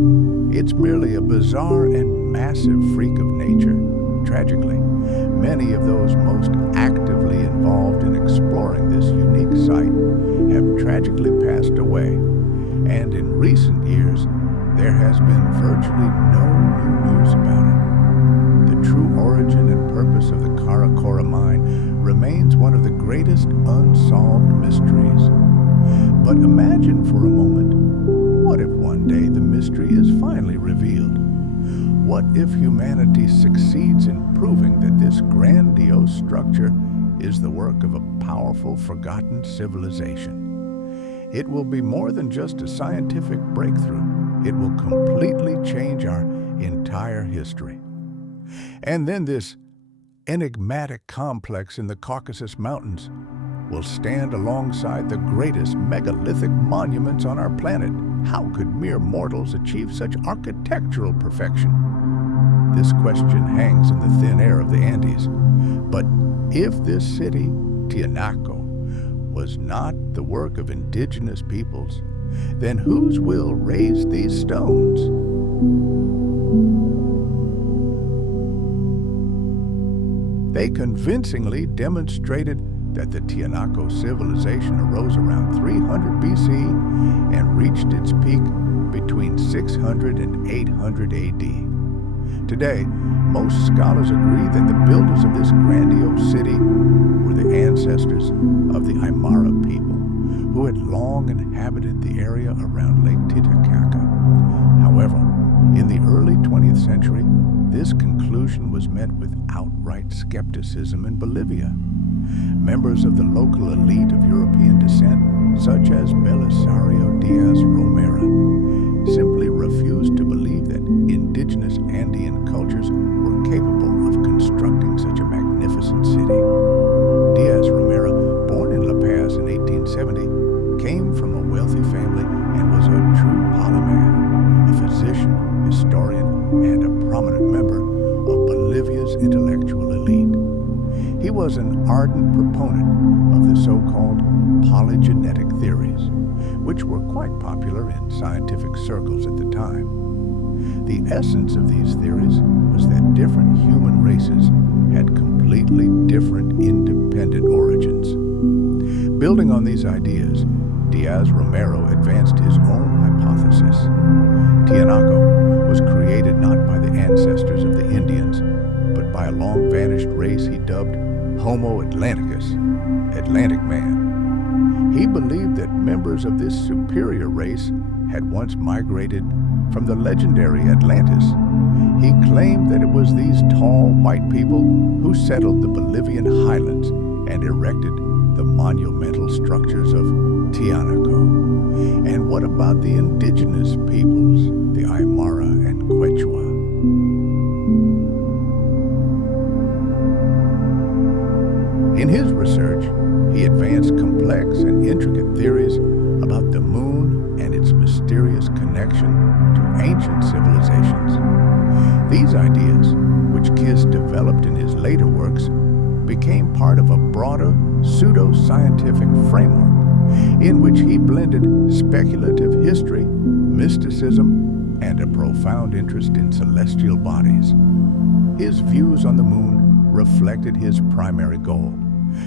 it's merely a bizarre and massive freak of nature. Tragically, many of those most actively involved in exploring this unique site have tragically passed away, and in recent years, there has been virtually no new news about it. The true origin and purpose source of the Karakora mine remains one of the greatest unsolved mysteries. But imagine for a moment, what if one day the mystery is finally revealed? What if humanity succeeds in proving that this grandiose structure is the work of a powerful, forgotten civilization? It will be more than just a scientific breakthrough. It will completely change our entire history. And then this enigmatic complex in the Caucasus Mountains will stand alongside the greatest megalithic monuments on our planet. How could mere mortals achieve such architectural perfection? This question hangs in the thin air of the Andes. But if this city, Tiahuanaco, was not the work of indigenous peoples, then whose will raised these stones? They convincingly demonstrated that the Tiahuanaco civilization arose around 300 BC and reached its peak between 600 and 800 AD. Today, most scholars agree that the builders of this grandiose city were the ancestors of the Aymara people, who had long inhabited the area around Lake Titicaca. However, in the early 20th century, this conclusion was met with outright skepticism in Bolivia. Members of the local elite of European descent, such as Belisario Diaz Romero, simply refused to believe that indigenous Andean cultures were capable of constructing such a magnificent city. Diaz Romero, born in La Paz in 1870, came from a wealthy family and was a true polymath, a physician, historian, and a prominent member of Bolivia's intellectual elite. He was an ardent proponent of the so-called polygenetic theories, which were quite popular in scientific circles at the time. The essence of these theories was that different human races had completely different independent origins. Building on these ideas, Diaz Romero advanced his own hypothesis. Tiahuanaco was created not by the ancestors of the Indians, but by a long-vanished race he dubbed Homo Atlanticus, Atlantic man. He believed that members of this superior race had once migrated from the legendary Atlantis. He claimed that it was these tall white people who settled the Bolivian highlands and erected the monumental structures of Tiahuanaco. And what about the indigenous peoples, the Aymara and Quechua? In his research, he advanced complex and intricate theories about the moon and its mysterious connection to ancient civilizations. These ideas, which Kiss developed in his later works, became part of a broader pseudo-scientific framework in which he blended speculative history, mysticism, and a profound interest in celestial bodies. His views on the moon reflected his primary goal: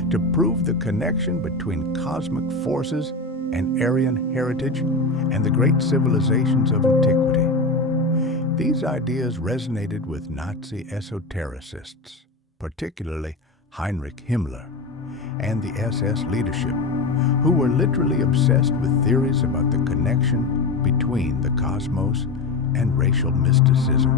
to prove the connection between cosmic forces and Aryan heritage and the great civilizations of antiquity. These ideas resonated with Nazi esotericists, particularly Heinrich Himmler and the SS leadership, who were literally obsessed with theories about the connection between the cosmos and racial mysticism.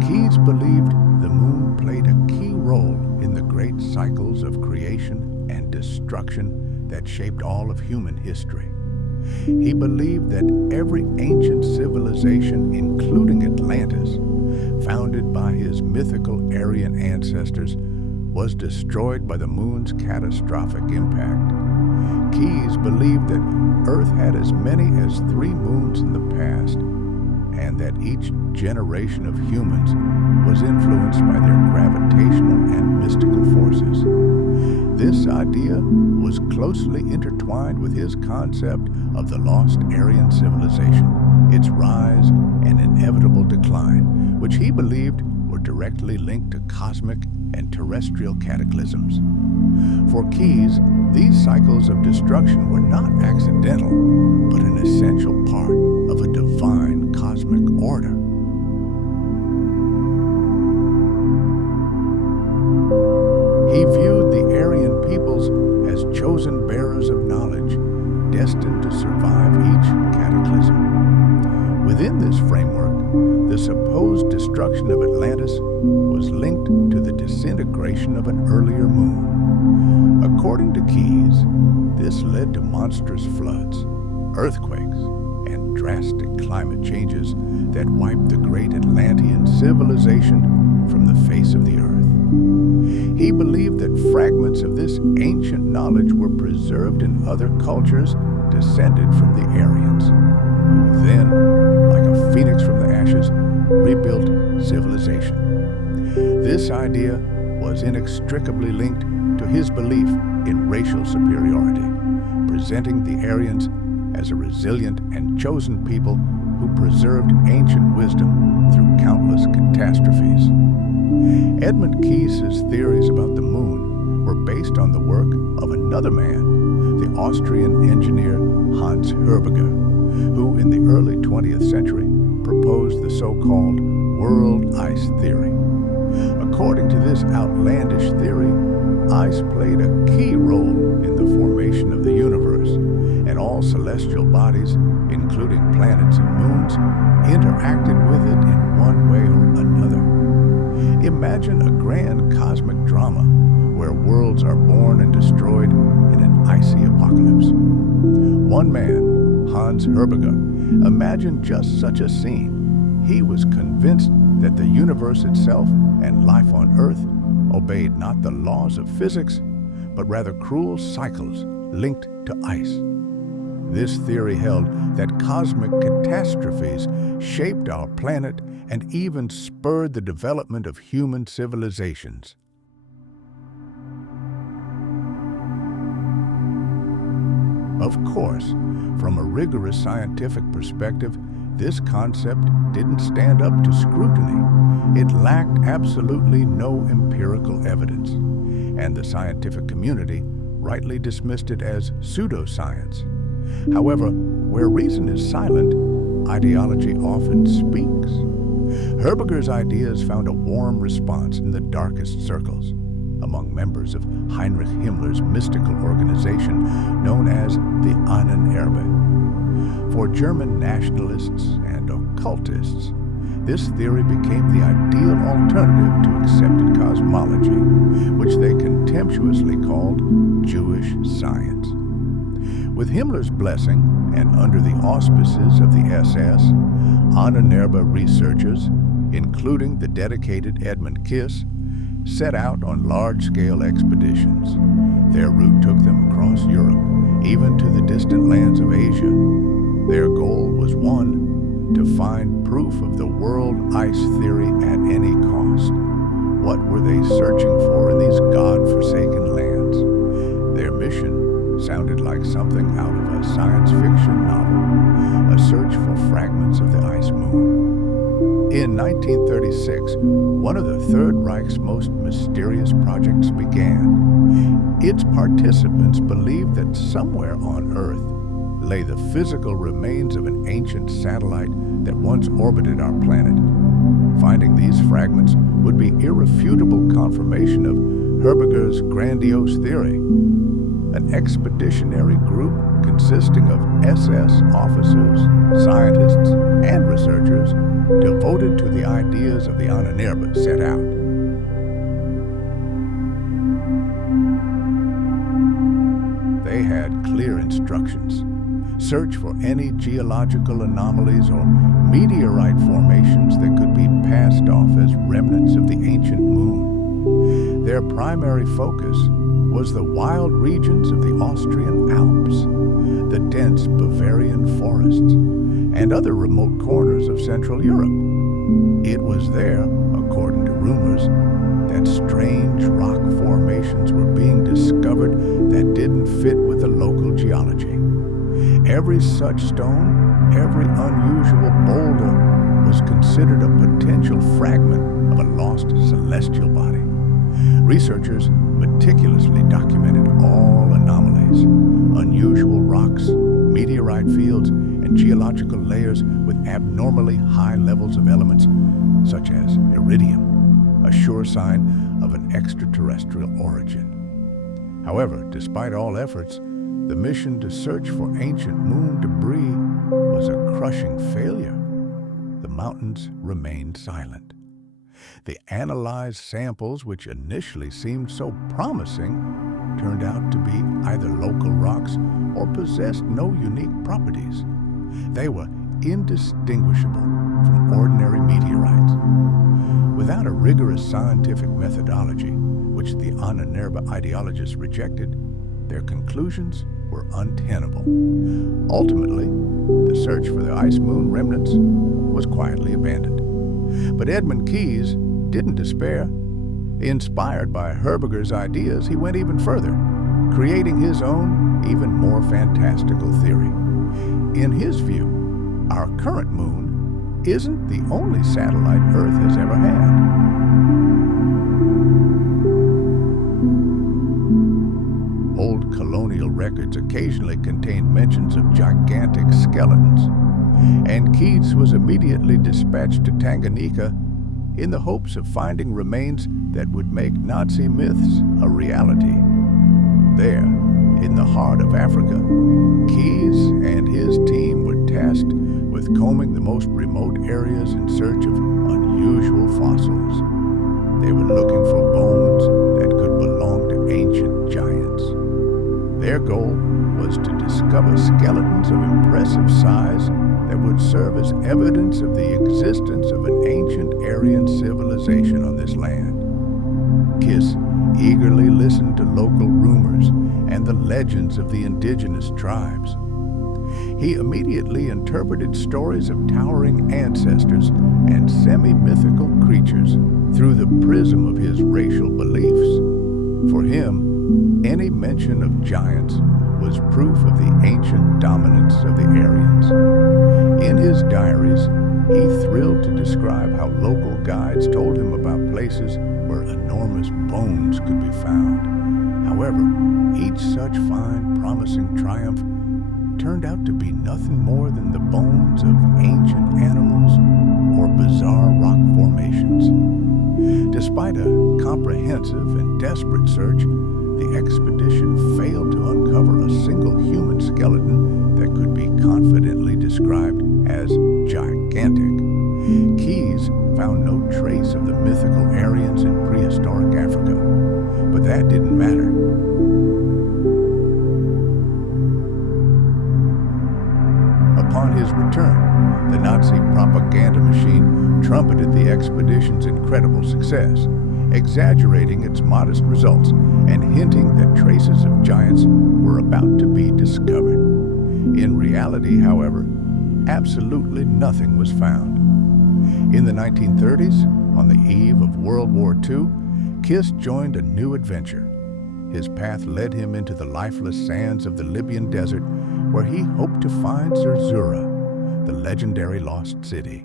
Keyes believed the moon played a key role in the great cycles of creation and destruction that shaped all of human history. He believed that every ancient civilization, including Atlantis, founded by his mythical Aryan ancestors, was destroyed by the moon's catastrophic impact. Keyes believed that Earth had as many as 3 moons in the past, and that each generation of humans was influenced by their gravitational and mystical forces. This idea was closely intertwined with his concept of the lost Aryan civilization, its rise and inevitable decline, which he believed were directly linked to cosmic and terrestrial cataclysms. For Keyes, these cycles of destruction were not accidental, but an essential part of a divine cosmic order. destruction of Atlantis was linked to the disintegration of an earlier moon. According to Keyes, this led to monstrous floods, earthquakes, and drastic climate changes that wiped the great Atlantean civilization from the face of the earth. He believed that fragments of this ancient knowledge were preserved in other cultures descended from the Aryans, who then, like a phoenix from the ashes, rebuilt civilization. This idea was inextricably linked to his belief in racial superiority, presenting the Aryans as a resilient and chosen people who preserved ancient wisdom through countless catastrophes. Edmund Keyes' theories about the moon were based on the work of another man, the Austrian engineer Hans Herbiger, who in the early 20th century proposed the so-called world ice theory. According to this outlandish theory, ice played a key role in the formation of the universe, and all celestial bodies, including planets and moons, interacted with it in one way or another. Imagine a grand cosmic drama where worlds are born and destroyed in an icy apocalypse. One man, Hans Herbiger, imagined just such a scene. He was convinced that the universe itself and life on Earth obeyed not the laws of physics, but rather cruel cycles linked to ice. This theory held that cosmic catastrophes shaped our planet and even spurred the development of human civilizations. Of course, from a rigorous scientific perspective, this concept didn't stand up to scrutiny. It lacked absolutely no empirical evidence, and the scientific community rightly dismissed it as pseudoscience. However, where reason is silent, ideology often speaks. Herbiger's ideas found a warm response in the darkest circles, among members of Heinrich Himmler's mystical organization known as the unanswered. For German nationalists and occultists, this theory became the ideal alternative to accepted cosmology, which they contemptuously called Jewish science. With Himmler's blessing, and under the auspices of the SS, unanswered researchers, including the dedicated Edmund Kiss, set out on large-scale expeditions. Their route took them across Europe, even to the distant lands of Asia. Their goal was one, to find proof of the world ice theory at any cost. What were they searching for in these God-forsaken lands? Their mission sounded like something out of a science fiction novel, a search for fragments of the ice moon. In 1936, one of the Third Reich's most mysterious projects began. Its participants believed that somewhere on Earth lay the physical remains of an ancient satellite that once orbited our planet. Finding these fragments would be irrefutable confirmation of Herbiger's grandiose theory. An expeditionary group consisting of SS officers, scientists, and researchers devoted to the ideas of the unanswered set out. They had clear instructions. Search for any geological anomalies or meteorite formations that could be passed off as remnants of the ancient moon. Their primary focus was the wild regions of the Austrian Alps, the dense Bavarian forests, and other remote corners of Central Europe. It was there, according to rumors, that strange rock formations were being discovered that didn't fit with the local geology. Every such stone, every unusual boulder, was considered a potential fragment of a lost celestial body. Researchers meticulously documented all anomalies, unusual rocks, meteorite fields, and geological layers with abnormally high levels of elements such as iridium, a sure sign of an extraterrestrial origin. However, despite all efforts, the mission to search for ancient moon debris was a crushing failure. The mountains remained silent. The analyzed samples, which initially seemed so promising, turned out to be either local rocks or possessed no unique properties. They were indistinguishable from ordinary meteorites. Without a rigorous scientific methodology, which the unanswered ideologists rejected, their conclusions were untenable. Ultimately, the search for the ice moon remnants was quietly abandoned. But Edmund Keyes didn't despair. Inspired by Herberger's ideas, he went even further, creating his own, even more fantastical theory. In his view, our current moon isn't the only satellite Earth has ever had. Old colonial records occasionally contained mentions of gigantic skeletons, and Keyes was immediately dispatched to Tanganyika in the hopes of finding remains that would make Nazi myths a reality. There, in the heart of Africa, Keyes and his team were tasked with combing the most remote areas in search of unusual fossils. They were looking for bones that could belong to ancient giants. Their goal was to discover skeletons of impressive size that would serve as evidence of the existence of an ancient Aryan civilization on this land. Keyes eagerly listened to local rumors and the legends of the indigenous tribes. He immediately interpreted stories of towering ancestors and semi-mythical creatures through the prism of his racial beliefs. For him, any mention of giants was proof of the ancient dominance of the Aryans. In his diaries, he thrilled to describe how local guides told him about places where enormous bones could be found. However, each such fine, promising triumph turned out to be nothing more than the bones of ancient animals or bizarre rock formations. Despite a comprehensive and desperate search, the expedition failed to uncover a single human skeleton that could be confidently described as gigantic. Keyes found no trace of the mythical Aryans in prehistoric Africa, but that didn't matter. Upon his return, the Nazi propaganda machine trumpeted the expedition's incredible success, exaggerating its modest results and hinting that traces of giants were about to be discovered. In reality, however, absolutely nothing was found. In the 1930s, on the eve of World War II, Keyes joined a new adventure. His path led him into the lifeless sands of the Libyan desert, where he hoped to find Zerzura, the legendary lost city.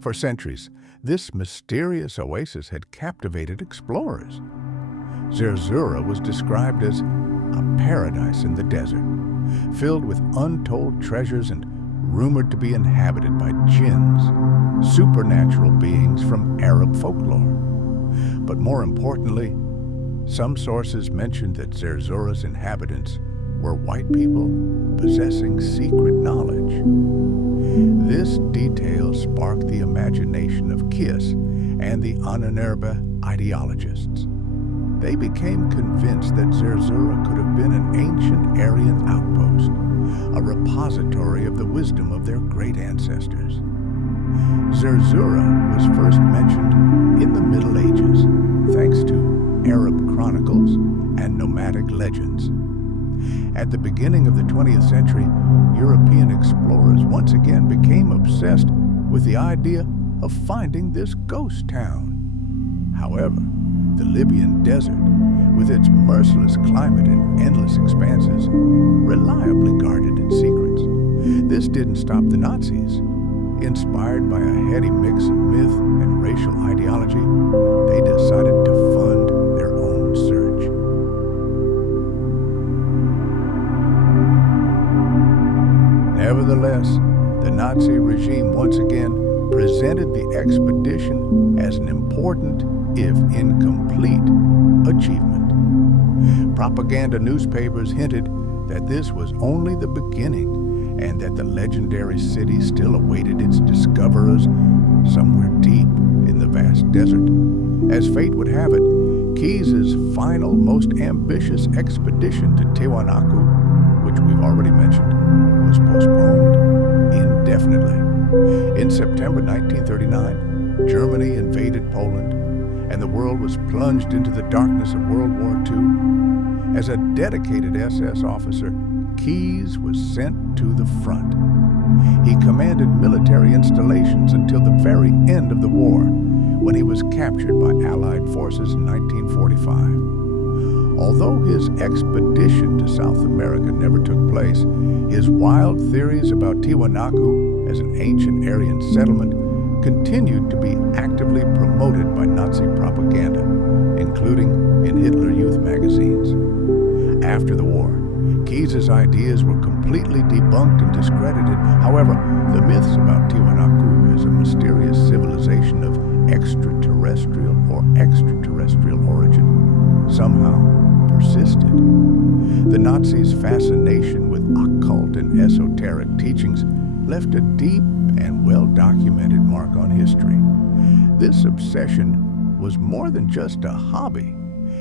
For centuries, this mysterious oasis had captivated explorers. Zerzura was described as a paradise in the desert, filled with untold treasures and rumored to be inhabited by jinns, supernatural beings from Arab folklore. But more importantly, some sources mentioned that Zerzura's inhabitants were white people possessing secret knowledge. This detail sparked the imagination of Keyes and the unanswered ideologists. They became convinced that Zerzura could have been an ancient Aryan outpost, a repository of the wisdom of their great ancestors. Zerzura was first mentioned in the Middle Ages, thanks to Arab chronicles and nomadic legends. At the beginning of the 20th century, European explorers once again became obsessed with the idea of finding this ghost town. However, the Libyan desert, with its merciless climate and endless expanses, reliably guarded its secrets. This didn't stop the Nazis. Inspired by a heady mix of myth and racial ideology, they decided to fund their own search. Nevertheless, the Nazi regime once again presented the expedition as an important, if incomplete, achievement. Propaganda newspapers hinted that this was only the beginning and that the legendary city still awaited its discoverers somewhere deep in the vast desert. As fate would have it, Keyes's final, most ambitious expedition to Tiwanaku, which we've already mentioned, was postponed indefinitely. In September 1939, Germany invaded Poland, and the world was plunged into the darkness of World War II. As a dedicated SS officer, Keyes was sent to the front. He commanded military installations until the very end of the war, when he was captured by Allied forces in 1945. Although his expedition to South America never took place, his wild theories about Tiwanaku as an ancient Aryan settlement continued to be actively promoted by Nazi propaganda, including in Hitler Youth magazines. After the war, Keyes's ideas were completely debunked and discredited. However, the myths about Tiwanaku as a mysterious civilization of extraterrestrial or extraterrestrial origin somehow persisted. The Nazis' fascination with occult and esoteric teachings left a deep and well-documented mark on history. This obsession was more than just a hobby.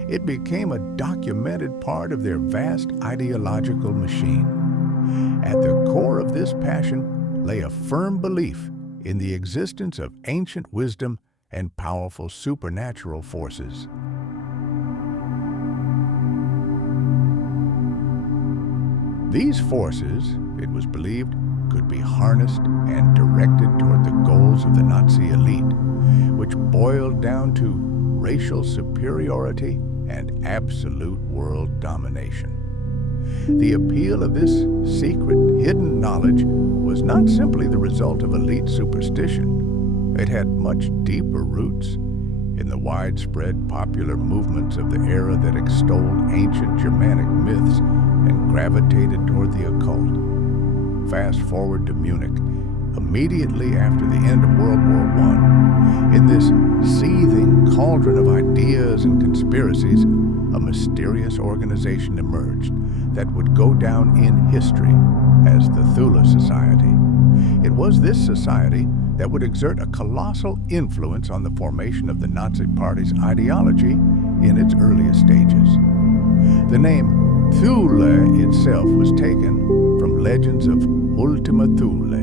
It became a documented part of their vast ideological machine. At the core of this passion lay a firm belief in the existence of ancient wisdom and powerful supernatural forces. These forces, it was believed, could be harnessed and directed toward the goals of the Nazi elite, which boiled down to racial superiority and absolute world domination. The appeal of this secret, hidden knowledge was not simply the result of elite superstition. It had much deeper roots in the widespread popular movements of the era that extolled ancient Germanic myths and gravitated toward the occult. Fast forward to Munich, immediately after the end of World War I. In this seething cauldron of ideas and conspiracies, a mysterious organization emerged that would go down in history as the Thule Society. It was this society that would exert a colossal influence on the formation of the Nazi Party's ideology in its earliest stages. The name Thule itself was taken from legends of Ultima Thule,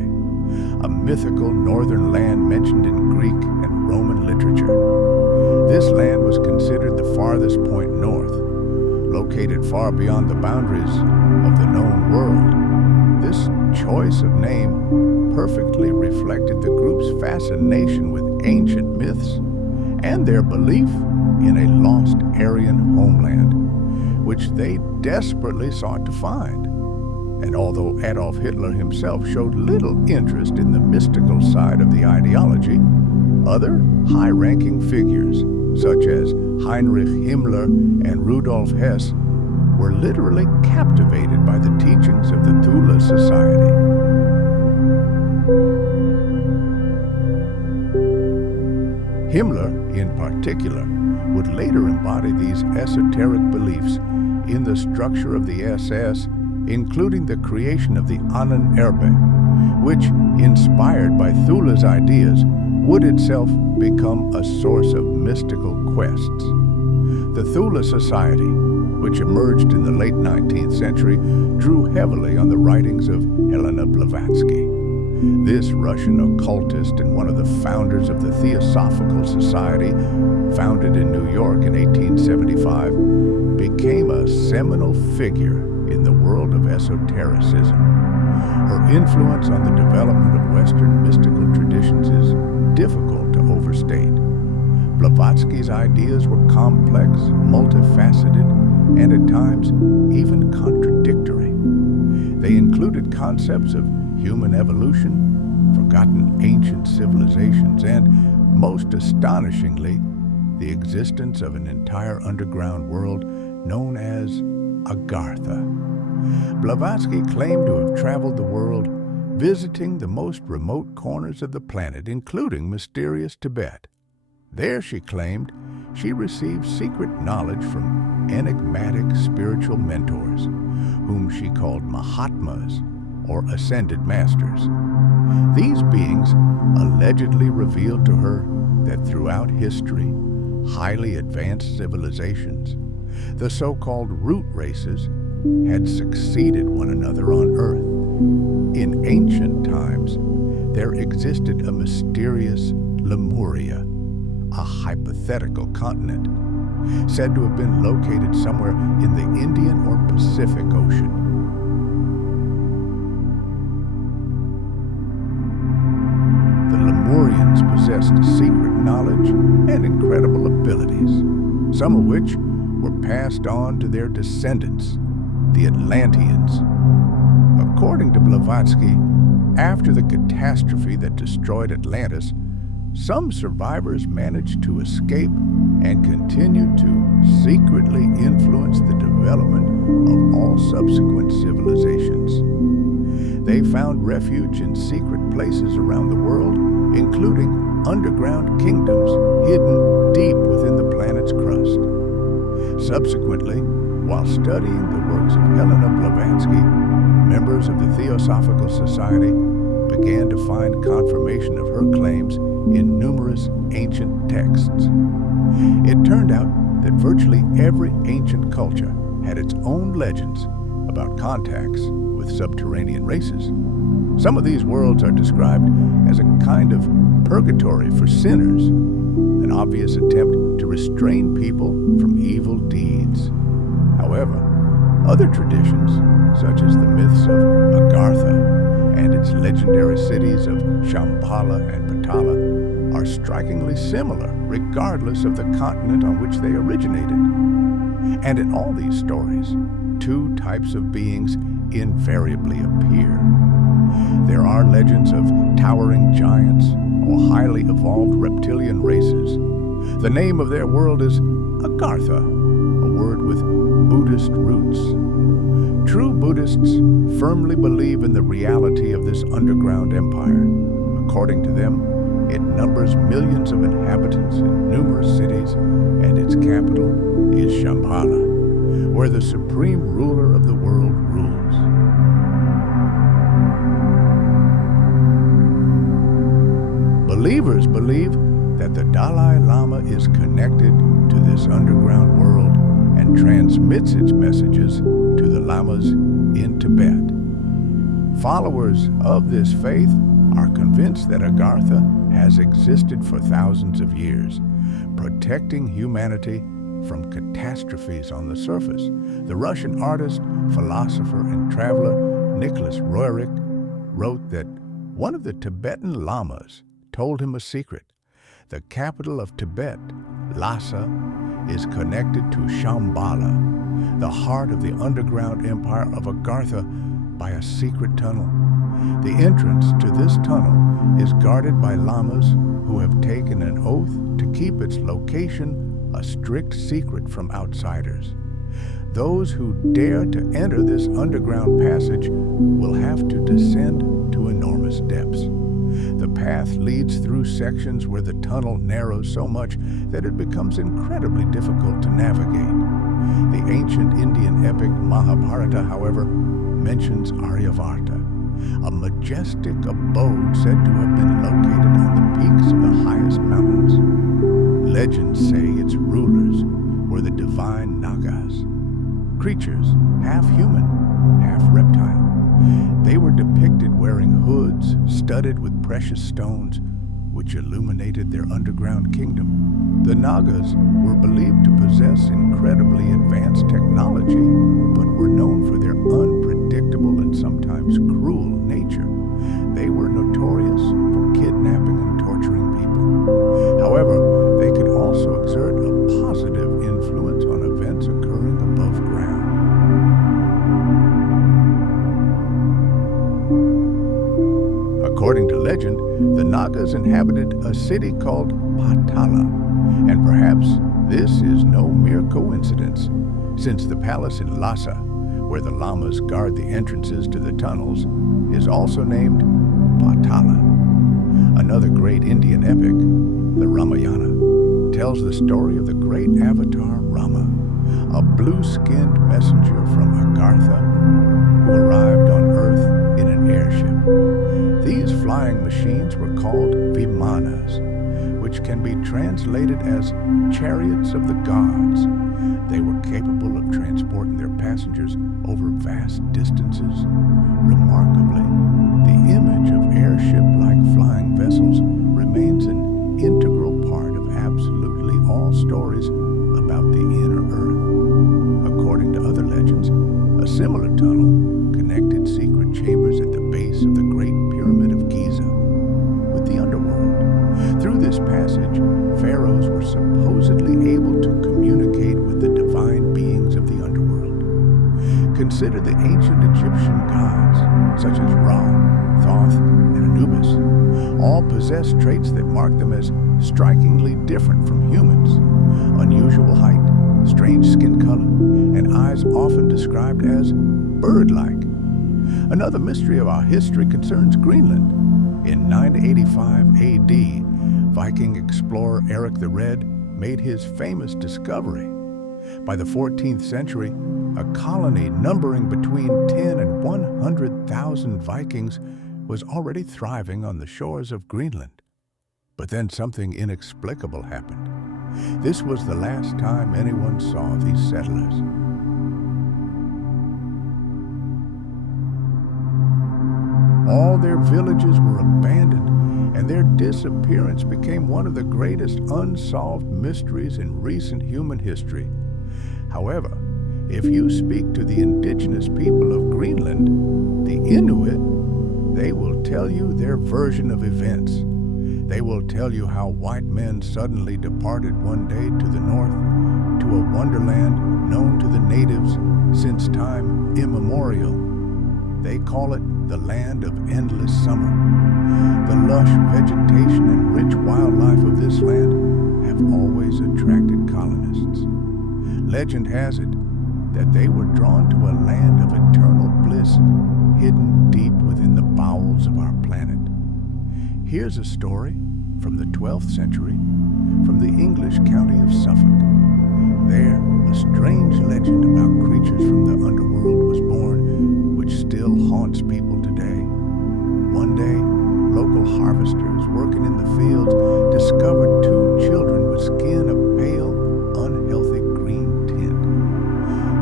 a mythical northern land mentioned in Greek and Roman literature. This land was considered the farthest point north, located far beyond the boundaries of the known world. This choice of name perfectly reflected the group's fascination with ancient myths and their belief in a lost Aryan homeland, which they desperately sought to find. And although Adolf Hitler himself showed little interest in the mystical side of the ideology, other high-ranking figures, such as Heinrich Himmler and Rudolf Hess, were literally captivated by the teachings of the Thule Society. Himmler, in particular, would later embody these esoteric beliefs in the structure of the SS, including the creation of the unanswered, which, inspired by Thule's ideas, would itself become a source of mystical quests. The Thule Society, which emerged in the late 19th century, drew heavily on the writings of Helena Blavatsky. This Russian occultist and one of the founders of the Theosophical Society, founded in New York in 1875, became a seminal figure in the world of esotericism. Her influence on the development of Western mystical traditions is difficult to overstate. Blavatsky's ideas were complex, multifaceted, and at times even contradictory. They included concepts of human evolution, forgotten ancient civilizations, and, most astonishingly, the existence of an entire underground world known as Agartha. Blavatsky claimed to have traveled the world, visiting the most remote corners of the planet, including mysterious Tibet. There, she claimed, she received secret knowledge from enigmatic spiritual mentors, whom she called Mahatmas, or ascended masters. These beings allegedly revealed to her that throughout history, highly advanced civilizations, the so-called root races, had succeeded one another on Earth. In ancient times, there existed a mysterious Lemuria, a hypothetical continent, said to have been located somewhere in the Indian or Pacific Ocean. The Lemurians possessed secret knowledge and incredible abilities, some of which were passed on to their descendants, the Atlanteans. According to Blavatsky, after the catastrophe that destroyed Atlantis, some survivors managed to escape and continued to secretly influence the development of all subsequent civilizations. They found refuge in secret places around the world, including underground kingdoms hidden deep within the planet's crust. Subsequently, while studying the works of Helena Blavatsky, members of the Theosophical Society began to find confirmation of her claims in numerous ancient texts. It turned out that virtually every ancient culture had its own legends about contacts with subterranean races. Some of these worlds are described as a kind of purgatory for sinners, an obvious attempt to restrain people from evil deeds. However, other traditions, such as the myths of Agartha and its legendary cities of Shambhala and Patala, are strikingly similar regardless of the continent on which they originated. And in all these stories, two types of beings invariably appear. There are legends of towering giants or highly evolved reptilian races. The name of their world is Agartha, a word with Buddhist roots. True Buddhists firmly believe in the reality of this underground empire. According to them, it numbers millions of inhabitants in numerous cities, and its capital is Shambhala, where the supreme ruler of the world rules. Believers believe that the Dalai Lama is connected to this underground world and transmits its messages to the lamas in Tibet. Followers of this faith are convinced that Agartha has existed for thousands of years, protecting humanity from catastrophes on the surface. The Russian artist, philosopher, and traveler Nicholas Roerich wrote that one of the Tibetan lamas told him a secret. The capital of Tibet, Lhasa, is connected to Shambhala, the heart of the underground empire of Agartha, by a secret tunnel. The entrance to this tunnel is guarded by lamas who have taken an oath to keep its location a strict secret from outsiders. Those who dare to enter this underground passage will have to descend to enormous depths. The path leads through sections where the tunnel narrows so much that it becomes incredibly difficult to navigate. The ancient Indian epic Mahabharata, however, mentions Aryavarta, a majestic abode said to have been located on the peaks of the highest mountains. Legends say its rulers were the divine Nagas, creatures half human, half reptile. They were depicted wearing hoods studded with precious stones, which illuminated their underground kingdom. The Nagas were believed to possess incredibly advanced technology, but were known for their unpredictable and sometimes cruel nature. They were notorious for kidnapping and torturing people. However, they could also exert a positive influence on events occurring above ground. According to legend, the Nagas inhabited a city called Patala, and perhaps this is no mere coincidence, since the palace in Lhasa, where the lamas guard the entrances to the tunnels, is also named Patala. Another great Indian epic, the Ramayana, tells the story of the great avatar Rama, a blue-skinned messenger from Agartha who arrived on Earth in an airship. These flying machines were called vimanas, which can be translated as chariots of the gods. They were capable of transporting their passengers over vast distances. Remarkably, the image of airship-like flying vessels remains an integral part of absolutely all stories about the inner earth. According to other legends, a similar tunnel connected secret chambers at the base of the Great Pyramid of Giza with the underworld. Through this passage, pharaohs were supposedly able to communicate with the divine beings of the underworld. Consider the ancient Egyptian gods, such as Ra, Thoth, and Anubis. All possess traits that mark them as strikingly different from humans. Unusual height, strange skin color, and eyes often described as bird-like. Another mystery of our history concerns Greenland. In 985 A.D., Viking explorer Eric the Red made his famous discovery. By the 14th century, a colony numbering between 10 and 100,000 Vikings was already thriving on the shores of Greenland. But then something inexplicable happened. This was the last time anyone saw these settlers. All their villages were abandoned, and their disappearance became one of the greatest unsolved mysteries in recent human history. However, if you speak to the indigenous people of Greenland, the Inuit, they will tell you their version of events. They will tell you how white men suddenly departed one day to the north, to a wonderland known to the natives since time immemorial. They call it the land of endless summer. The lush vegetation and rich wildlife of this land have always attracted colonists. Legend has it that they were drawn to a land of eternal bliss hidden deep within the bowels of our planet. Here's a story from the 12th century from the English county of Suffolk. There, a strange legend about creatures from the underworld was born, which still haunts people today. One day, local harvesters working in the fields discovered two children with skin of pale, unhealthy green tint.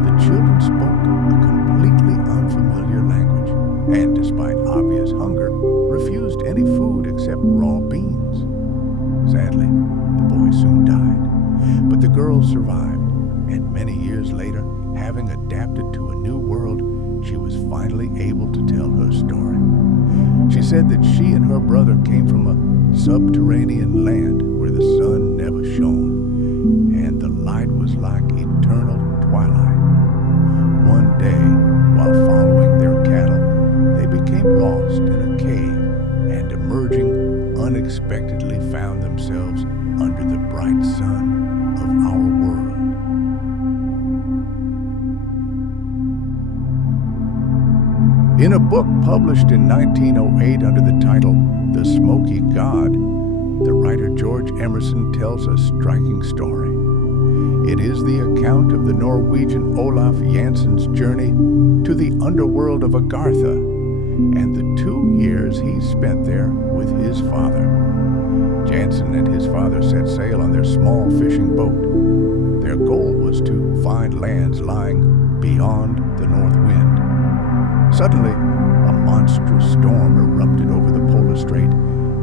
The children spoke a completely unfamiliar language, and despite obvious hunger, refused any food except raw beans. Sadly, the boy soon died, but the girl survived, and many years later, having adapted to a new world, she was finally able to tell her story. She said that she and her brother came from a subterranean land where the sun never shone, and the light was like eternal twilight. One day, while following their cattle, they became lost in a cave, and emerging, unexpectedly found themselves under the bright sun of our world. In a book published in 1908 under the title The Smoky God, the writer George Emerson tells a striking story. It is the account of the Norwegian Olaf Janssen's journey to the underworld of Agartha and the 2 years he spent there with his father. Janssen and his father set sail on their small fishing boat. Their goal was to find lands lying beyond the north wind. Suddenly, a monstrous storm erupted over the polar strait,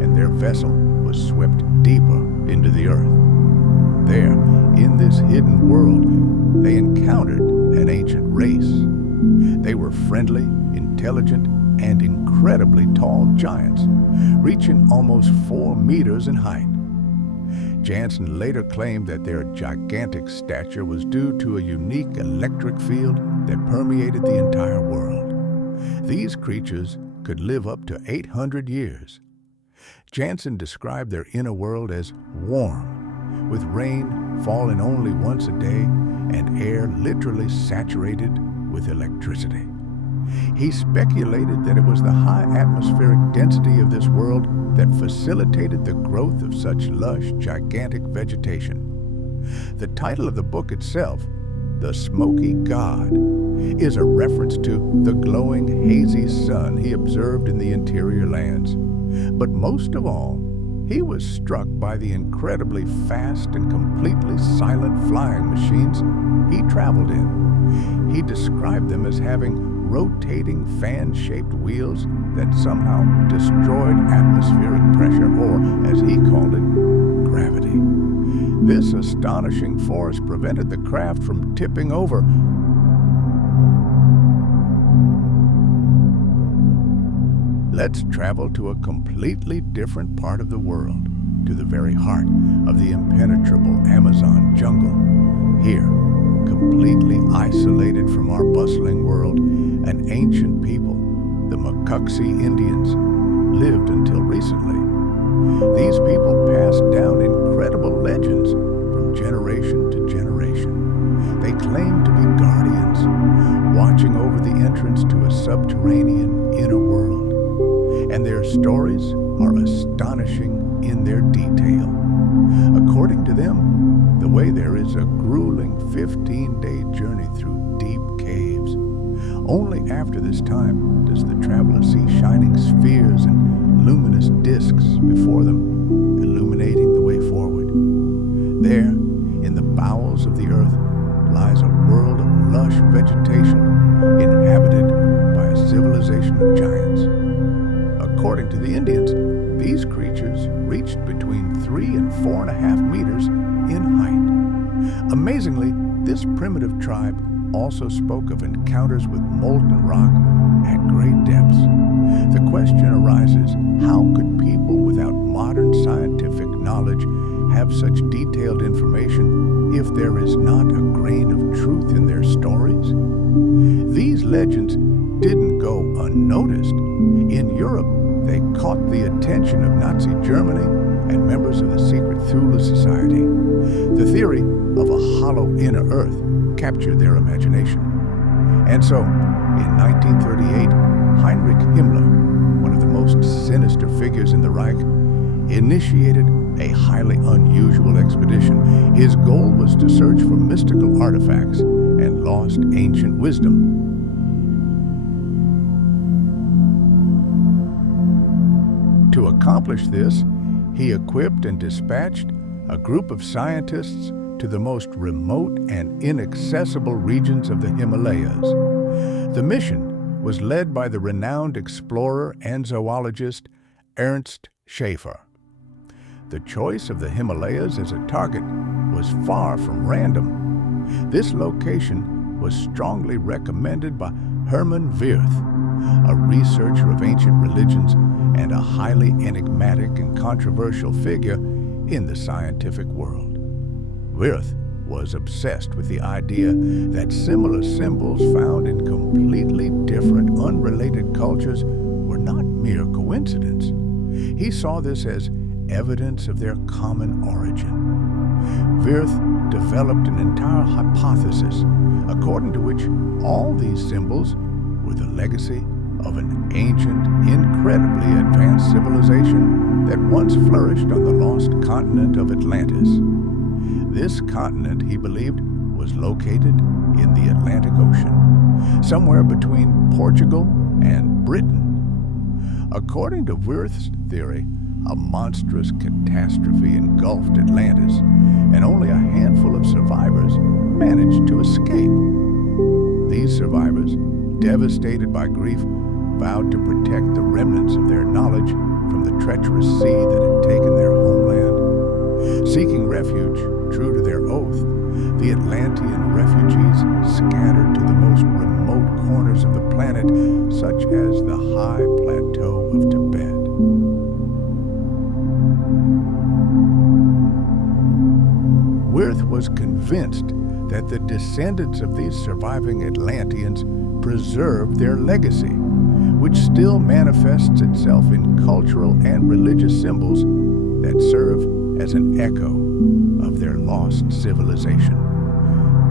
and their vessel was swept deeper into the earth. There, in this hidden world, they encountered an ancient race. They were friendly, intelligent, and incredibly tall giants, reaching almost 4 meters in height. Janssen later claimed that their gigantic stature was due to a unique electric field that permeated the entire world. These creatures could live up to 800 years. Janssen described their inner world as warm, with rain falling only once a day and air literally saturated with electricity. He speculated that it was the high atmospheric density of this world that facilitated the growth of such lush, gigantic vegetation. The title of the book itself, The Smoky God, is a reference to the glowing, hazy sun he observed in the interior lands. But most of all, he was struck by the incredibly fast and completely silent flying machines he traveled in. He described them as having rotating fan-shaped wheels that somehow destroyed atmospheric pressure, or, as he called it, gravity. This astonishing force prevented the craft from tipping over. Let's travel to a completely different part of the world, to the very heart of the impenetrable Amazon jungle. Here, completely isolated from our bustling world, an ancient people, the Macuxi Indians, lived until recently. These people passed down incredible legends from generation to generation. They claimed to be guardians, watching over the entrance to a subterranean inner world. And their stories are astonishing in their detail. According to them, the way there is a grueling 15-day journey through deep caves. Only after this time does the traveler see shining spheres and luminous discs before them, illuminating the way forward. There, in the bowels of the earth, lies a world of lush vegetation inhabited by a civilization of giants. According to the Indians, these creatures reached between 3 and 4.5 meters in height. Amazingly, this primitive tribe also spoke of encounters with molten rock at great depths. The question arises, how could people without modern scientific knowledge have such detailed information if there is not a grain of truth in their stories? These legends didn't go unnoticed. In Europe, they caught the attention of Nazi Germany and members of the secret Thule Society. The theory of a hollow inner earth captured their imagination. And so, in 1938, Heinrich Himmler, one of the most sinister figures in the Reich, initiated a highly unusual expedition. His goal was to search for mystical artifacts and lost ancient wisdom. To accomplish this, he equipped and dispatched a group of scientists to the most remote and inaccessible regions of the Himalayas. The mission was led by the renowned explorer and zoologist Ernst Schaefer. The choice of the Himalayas as a target was far from random. This location was strongly recommended by Hermann Wirth, a researcher of ancient religions and a highly enigmatic and controversial figure in the scientific world. Wirth was obsessed with the idea that similar symbols found in completely different, unrelated cultures were not mere coincidence. He saw this as evidence of their common origin. Wirth developed an entire hypothesis according to which all these symbols were the legacy of an ancient, incredibly advanced civilization that once flourished on the lost continent of Atlantis. This continent, he believed, was located in the Atlantic Ocean, somewhere between Portugal and Britain. According to Wirth's theory, a monstrous catastrophe engulfed Atlantis, and only a handful of survivors managed to escape. These survivors, devastated by grief, vowed to protect the remnants of their knowledge from the treacherous sea that had taken their homeland. Seeking refuge, true to their oath, the Atlantean refugees scattered to the most remote corners of the planet, such as the high plateau of Tibet. Wirth was convinced that the descendants of these surviving Atlanteans preserved their legacy, which still manifests itself in cultural and religious symbols that serve as an echo of their lost civilization.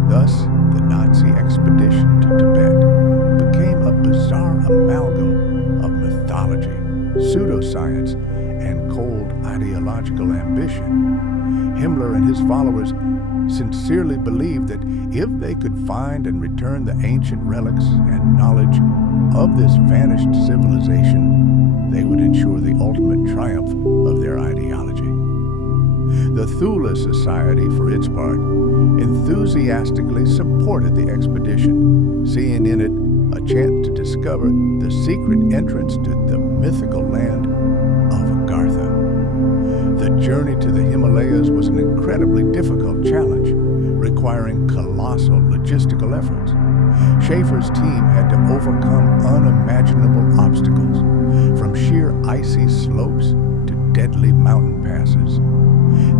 Thus, the Nazi expedition to Tibet became a bizarre amalgam of mythology, pseudoscience, and cold ideological ambition. Himmler and his followers sincerely believed that if they could find and return the ancient relics and knowledge of this vanished civilization, they would ensure the ultimate triumph of their ideology. The Thule Society, for its part, enthusiastically supported the expedition, seeing in it a chance to discover the secret entrance to the mythical land of Agartha. The journey to the Himalayas was an incredibly difficult challenge, requiring colossal logistical efforts. Schaefer's team had to overcome unimaginable obstacles, from sheer icy slopes to deadly mountain passes.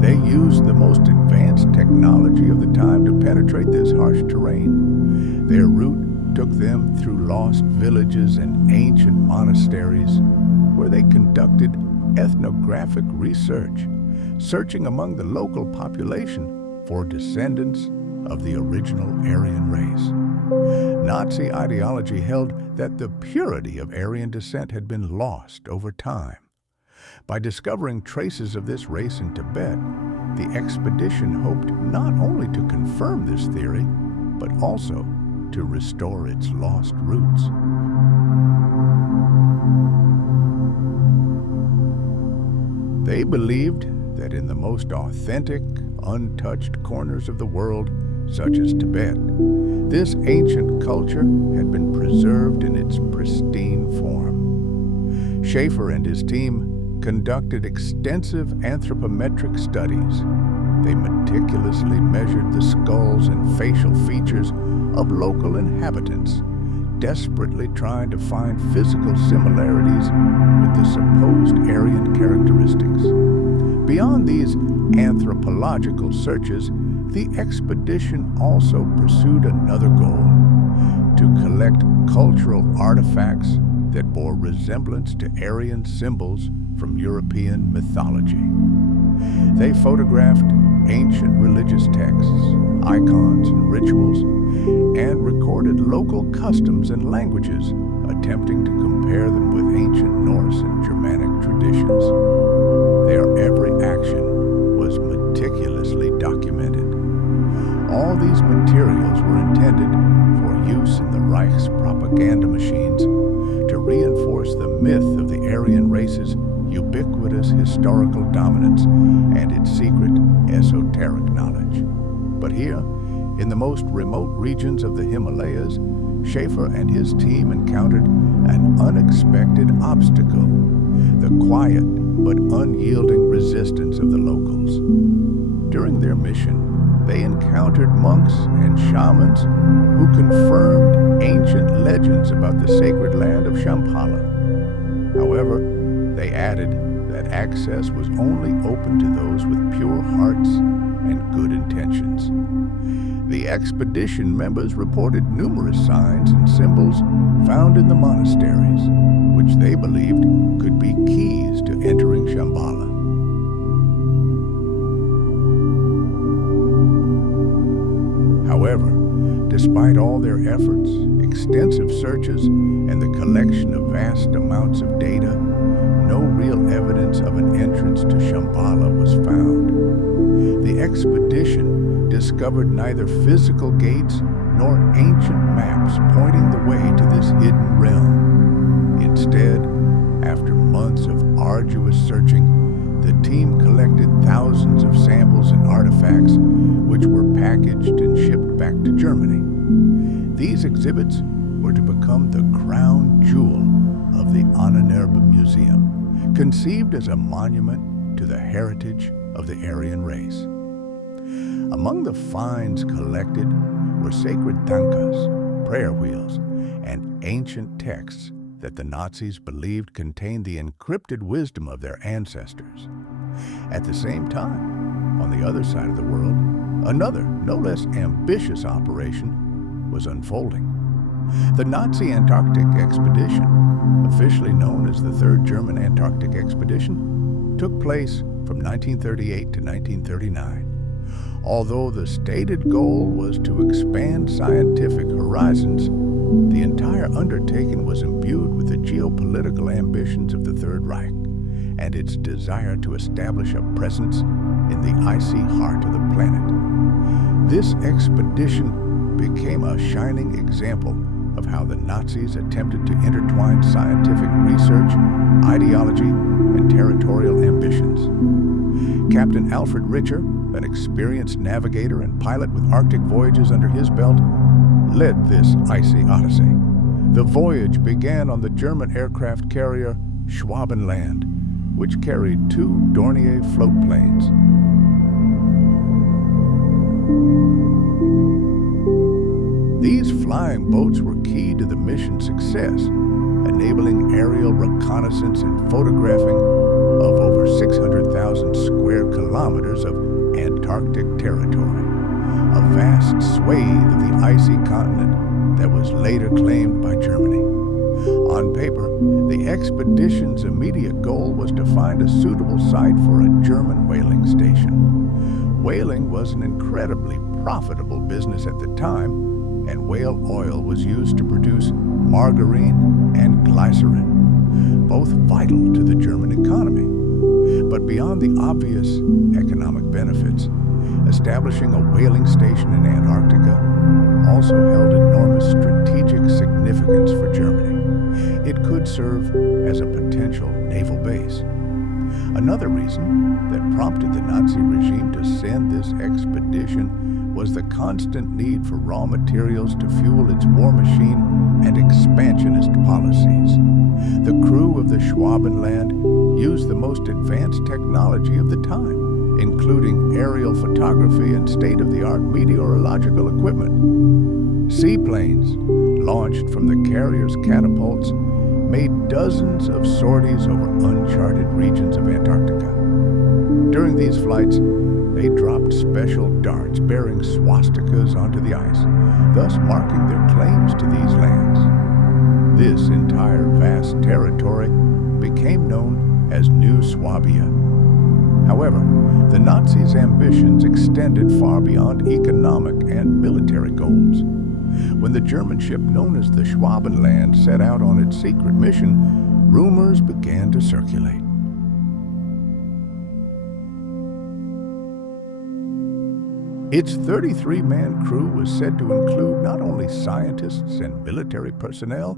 They used the most advanced technology of the time to penetrate this harsh terrain. Their route took them through lost villages and ancient monasteries, where they conducted ethnographic research, searching among the local population for descendants of the original Aryan race. Nazi ideology held that the purity of Aryan descent had been lost over time. By discovering traces of this race in Tibet, the expedition hoped not only to confirm this theory, but also to restore its lost roots. They believed that in the most authentic, untouched corners of the world, such as Tibet, this ancient culture had been preserved in its pristine form. Schaefer and his team conducted extensive anthropometric studies. They meticulously measured the skulls and facial features of local inhabitants, desperately trying to find physical similarities with the supposed Aryan characteristics. Beyond these anthropological searches, the expedition also pursued another goal: to collect cultural artifacts that bore resemblance to Aryan symbols from European mythology. They photographed ancient religious texts, icons, and rituals, and recorded local customs and languages, attempting to compare them with ancient Norse and Germanic traditions. Their every action was meticulously documented. All these materials were intended for use in the Reich's propaganda machines to reinforce the myth of the Aryan race's ubiquitous historical dominance and its secret esoteric knowledge. But here, in the most remote regions of the Himalayas, Schaefer and his team encountered an unexpected obstacle: the quiet but unyielding resistance of the locals. During their mission, they encountered monks and shamans who confirmed ancient legends about the sacred land of Shambhala. However, they added that access was only open to those with pure hearts and good intentions. The expedition members reported numerous signs and symbols found in the monasteries, which they believed could be keys to entering Shambhala. However, despite all their efforts, extensive searches, and the collection of vast amounts of data, no real evidence of an entrance to Shambhala was found. The expedition discovered neither physical gates nor ancient maps pointing the way to this hidden realm. Instead, after months of arduous searching, the team collected thousands of samples and artifacts, which were packaged and shipped back to Germany. These exhibits were to become the crown jewel of the unanswered Museum, conceived as a monument to the heritage of the Aryan race. Among the finds collected were sacred tankas, prayer wheels, and ancient texts that the Nazis believed contained the encrypted wisdom of their ancestors. At the same time, on the other side of the world, another, no less ambitious operation was unfolding. The Nazi Antarctic Expedition, officially known as the Third German Antarctic Expedition, took place from 1938 to 1939. Although the stated goal was to expand scientific horizons, the entire undertaking was imbued with the geopolitical ambitions of the Third Reich and its desire to establish a presence in the icy heart of the planet. This expedition became a shining example of how the Nazis attempted to intertwine scientific research, ideology, and territorial ambitions. Captain Alfred Richer, an experienced navigator and pilot with Arctic voyages under his belt, led this icy odyssey. The voyage began on the German aircraft carrier Schwabenland, which carried 2 Dornier float planes. These flying boats were key to the mission's success, enabling aerial reconnaissance and photographing of over 600,000 square kilometers of Antarctic territory, a vast swathe of the icy continent that was later claimed by Germany. On paper, the expedition's immediate goal was to find a suitable site for a German whaling station. Whaling was an incredibly profitable business at the time, and whale oil was used to produce margarine and glycerin, both vital to the German economy. But beyond the obvious economic benefits, establishing a whaling station in Antarctica also held enormous strategic significance for Germany. It could serve as a potential naval base. Another reason that prompted the Nazi regime to send this expedition was the constant need for raw materials to fuel its war machine and expansionist policies. The crew of the Schwabenland used the most advanced technology of the time, including aerial photography and state-of-the-art meteorological equipment. Seaplanes, launched from the carrier's catapults, made dozens of sorties over uncharted regions of Antarctica. During these flights, they dropped special darts bearing swastikas onto the ice, thus marking their claims to these lands. This entire vast territory became known as New Swabia. However, the Nazis' ambitions extended far beyond economic and military goals. When the German ship known as the Schwabenland set out on its secret mission, rumors began to circulate. Its 33-man crew was said to include not only scientists and military personnel,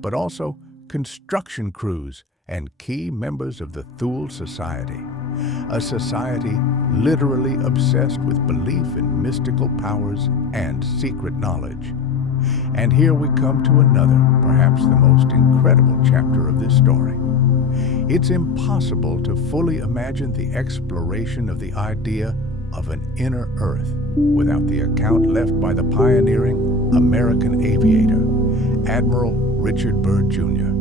but also construction crews and key members of the Thule Society, a society literally obsessed with belief in mystical powers and secret knowledge. And here we come to another, perhaps the most incredible chapter of this story. It's impossible to fully imagine the exploration of the idea of an inner Earth without the account left by the pioneering American aviator, Admiral Richard Byrd Jr.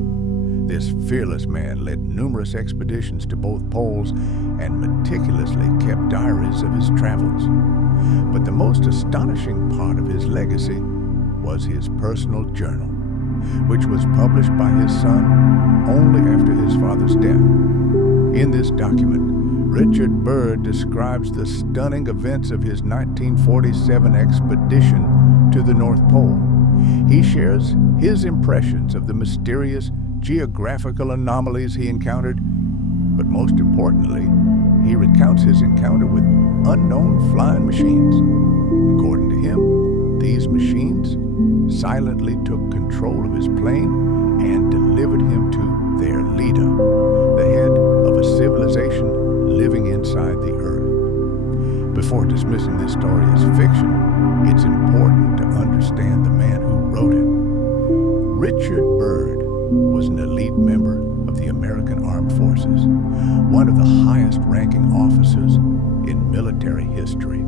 This fearless man led numerous expeditions to both poles and meticulously kept diaries of his travels. But the most astonishing part of his legacy was his personal journal, which was published by his son only after his father's death. In this document, Richard Byrd describes the stunning events of his 1947 expedition to the North Pole. He shares his impressions of the mysterious geographical anomalies he encountered, but most importantly, he recounts his encounter with unknown flying machines. According to him, these machines silently took control of his plane and delivered him to their leader, the head of a civilization living inside the Earth. Before dismissing this story as fiction, it's important to understand the man who wrote it. Richard Byrd was an elite member of the American Armed Forces, one of the highest-ranking officers in military history.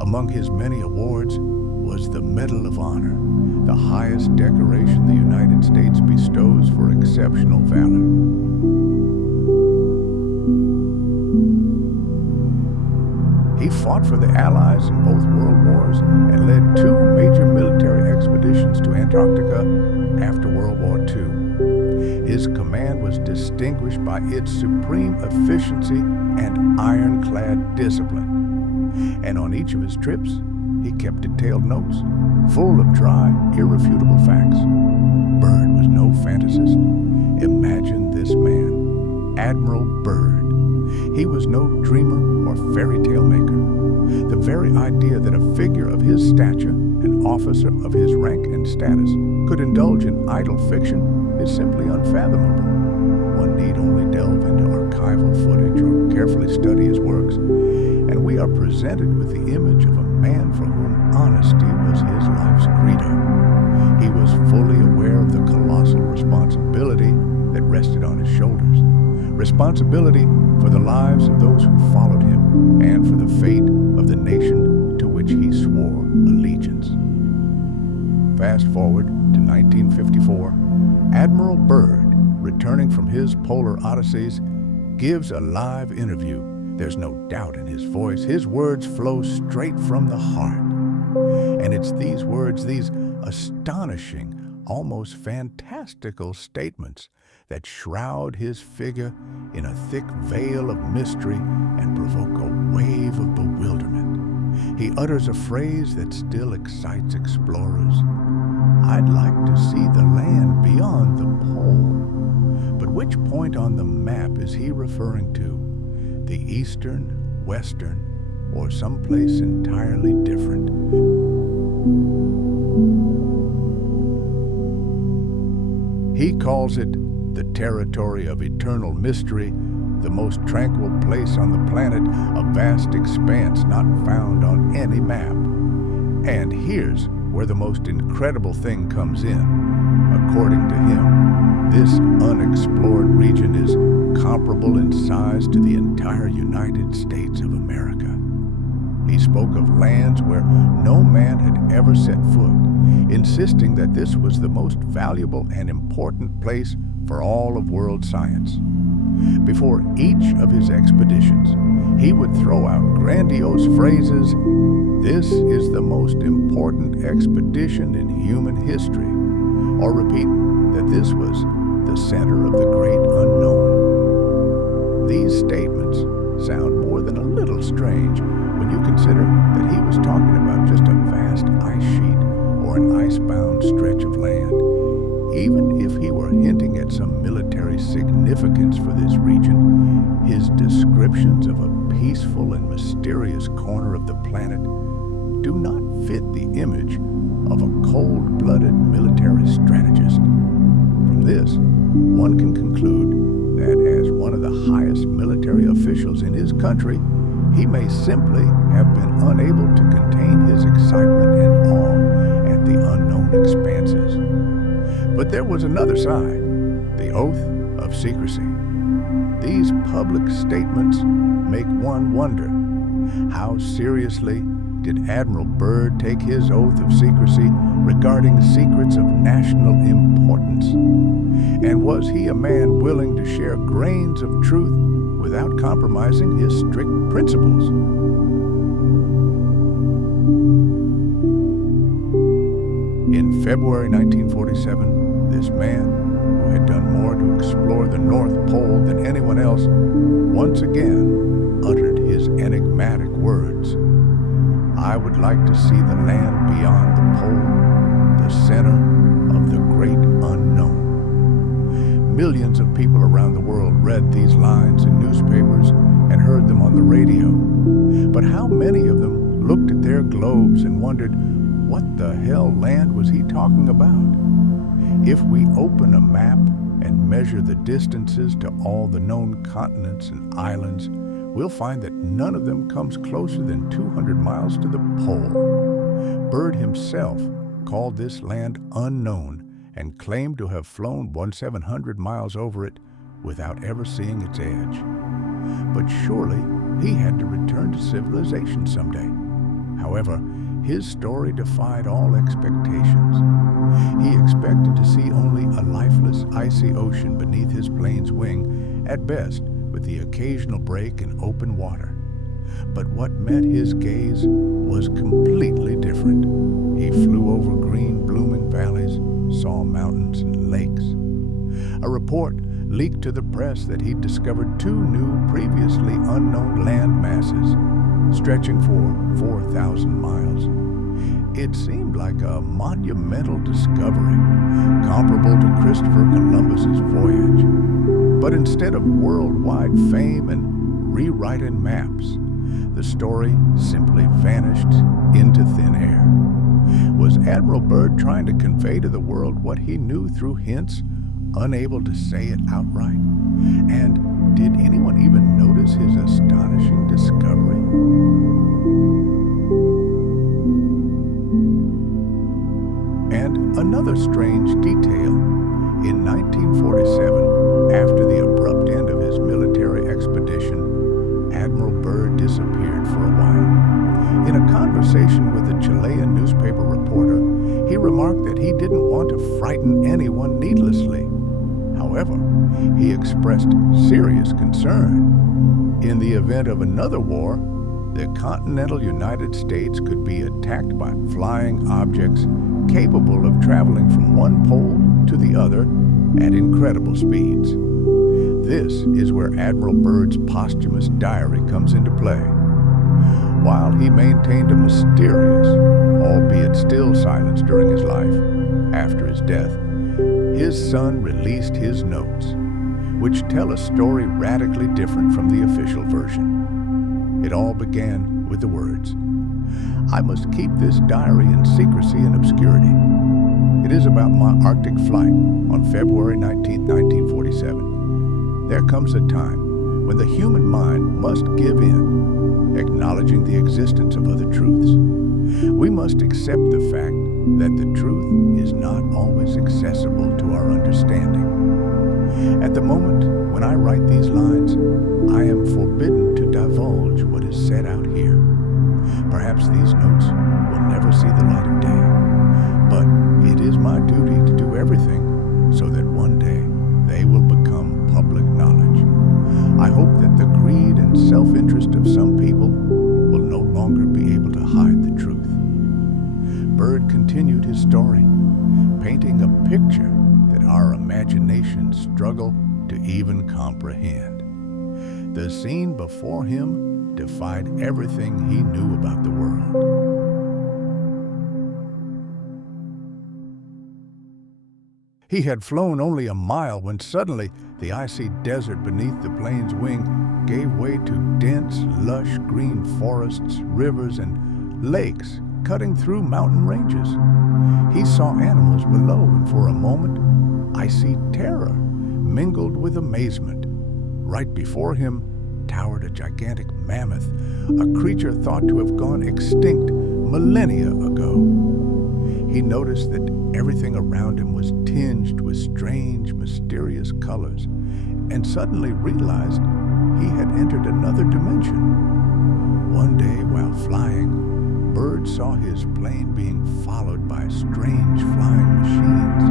Among his many awards was the Medal of Honor, the highest decoration the United States bestows for exceptional valor. He fought for the Allies in both World Wars and led 2 major military expeditions to Antarctica after World War II. His command was distinguished by its supreme efficiency and ironclad discipline. And on each of his trips, he kept detailed notes, full of dry, irrefutable facts. Byrd was no fantasist. Imagine this man, Admiral Byrd, He was no dreamer or fairy tale maker. The very idea that a figure of his stature, an officer of his rank and status, could indulge in idle fiction is simply unfathomable. One need only delve into archival footage or carefully study his works, and we are presented with the image of a man for whom honesty was his life's credo. He was fully aware of the colossal responsibility that rested on his shoulders. Responsibility for the lives of those who followed him and for the fate of the nation to which he swore allegiance. Fast forward to 1954, Admiral Byrd, returning from his polar odysseys, gives a live interview. There's no doubt in his voice. His words flow straight from the heart. And it's these words, these astonishing, almost fantastical statements that shroud his figure in a thick veil of mystery and provoke a wave of bewilderment. He utters a phrase that still excites explorers. "I'd like to see the land beyond the pole." But which point on the map is he referring to? The eastern, western, or someplace entirely different? He calls it the territory of eternal mystery, the most tranquil place on the planet, a vast expanse not found on any map. And here's where the most incredible thing comes in. According to him, this unexplored region is comparable in size to the entire United States of America. He spoke of lands where no man had ever set foot, insisting that this was the most valuable and important place for all of world science. Before each of his expeditions, he would throw out grandiose phrases, "This is the most important expedition in human history," or repeat that this was the center of the great unknown. These statements sound more than a little strange when you consider that he was talking about just a vast ice sheet or an icebound stretch of land. Even if he were hinting at some military significance for this region, his descriptions of a peaceful and mysterious corner of the planet do not fit the image of a cold-blooded military strategist. From this, one can conclude that as one of the highest military officials in his country, he may simply have been unable to contain his excitement and awe at the unknown expanses. But there was another side, the oath of secrecy. These public statements make one wonder, how seriously did Admiral Byrd take his oath of secrecy regarding secrets of national importance? And was he a man willing to share grains of truth without compromising his strict principles? In February 1947, this man, who had done more to explore the North Pole than anyone else, once again uttered his enigmatic words. "I would like to see the land beyond the pole, the center of the great unknown." Millions of people around the world read these lines in newspapers and heard them on the radio. But how many of them looked at their globes and wondered, what the hell land was he talking about? If we open a map and measure the distances to all the known continents and islands, we'll find that none of them comes closer than 200 miles to the pole. Byrd himself called this land unknown and claimed to have flown 1,700 miles over it without ever seeing its edge. But surely he had to return to civilization someday. However, his story defied all expectations. He expected to see only a lifeless, icy ocean beneath his plane's wing, at best with the occasional break in open water. But what met his gaze was completely different. He flew over green, blooming valleys, saw mountains and lakes. A report leaked to the press that he'd discovered two new, previously unknown land masses, stretching for 4,000 miles. It seemed like a monumental discovery, comparable to Christopher Columbus's voyage. But instead of worldwide fame and rewriting maps, the story simply vanished into thin air. Was Admiral Byrd trying to convey to the world what he knew through hints, unable to say it outright? And did anyone even notice his astonishing discovery? And another strange detail. In 1947, after the abrupt end of his military expedition, Admiral Byrd disappeared for a while. In a conversation with a Chilean newspaper reporter, he remarked that he didn't want to frighten anyone needlessly. However, he expressed serious concern. In the event of another war, the continental United States could be attacked by flying objects capable of traveling from one pole to the other at incredible speeds. This is where Admiral Byrd's posthumous diary comes into play. While he maintained a mysterious, albeit still silence during his life, after his death, his son released his notes, which tell a story radically different from the official version. It all began with the words, "I must keep this diary in secrecy and obscurity. It is about my Arctic flight on February 19, 1947. There comes a time when the human mind must give in, acknowledging the existence of other truths. We must accept the fact that the truth is not always accessible to our understanding. At the moment when I write these lines, I am forbidden to divulge what is said out here. Perhaps these notes will never see the light of day, but it is my duty to do everything so that one day they will become public knowledge. I hope that the greed and self-interest of some people will no longer be able to hide the truth." Byrd continued his story, painting a picture that our imaginations struggle to even comprehend. The scene before him defied everything he knew about the world. He had flown only a mile when suddenly the icy desert beneath the plane's wing gave way to dense, lush green forests, rivers, and lakes cutting through mountain ranges. He saw animals below, and for a moment, icy terror mingled with amazement. Right before him towered a gigantic mammoth, a creature thought to have gone extinct millennia ago. He noticed that everything around him was tinged with strange, mysterious colors, and suddenly realized he had entered another dimension. One day, while flying, Byrd saw his plane being followed by strange flying machines.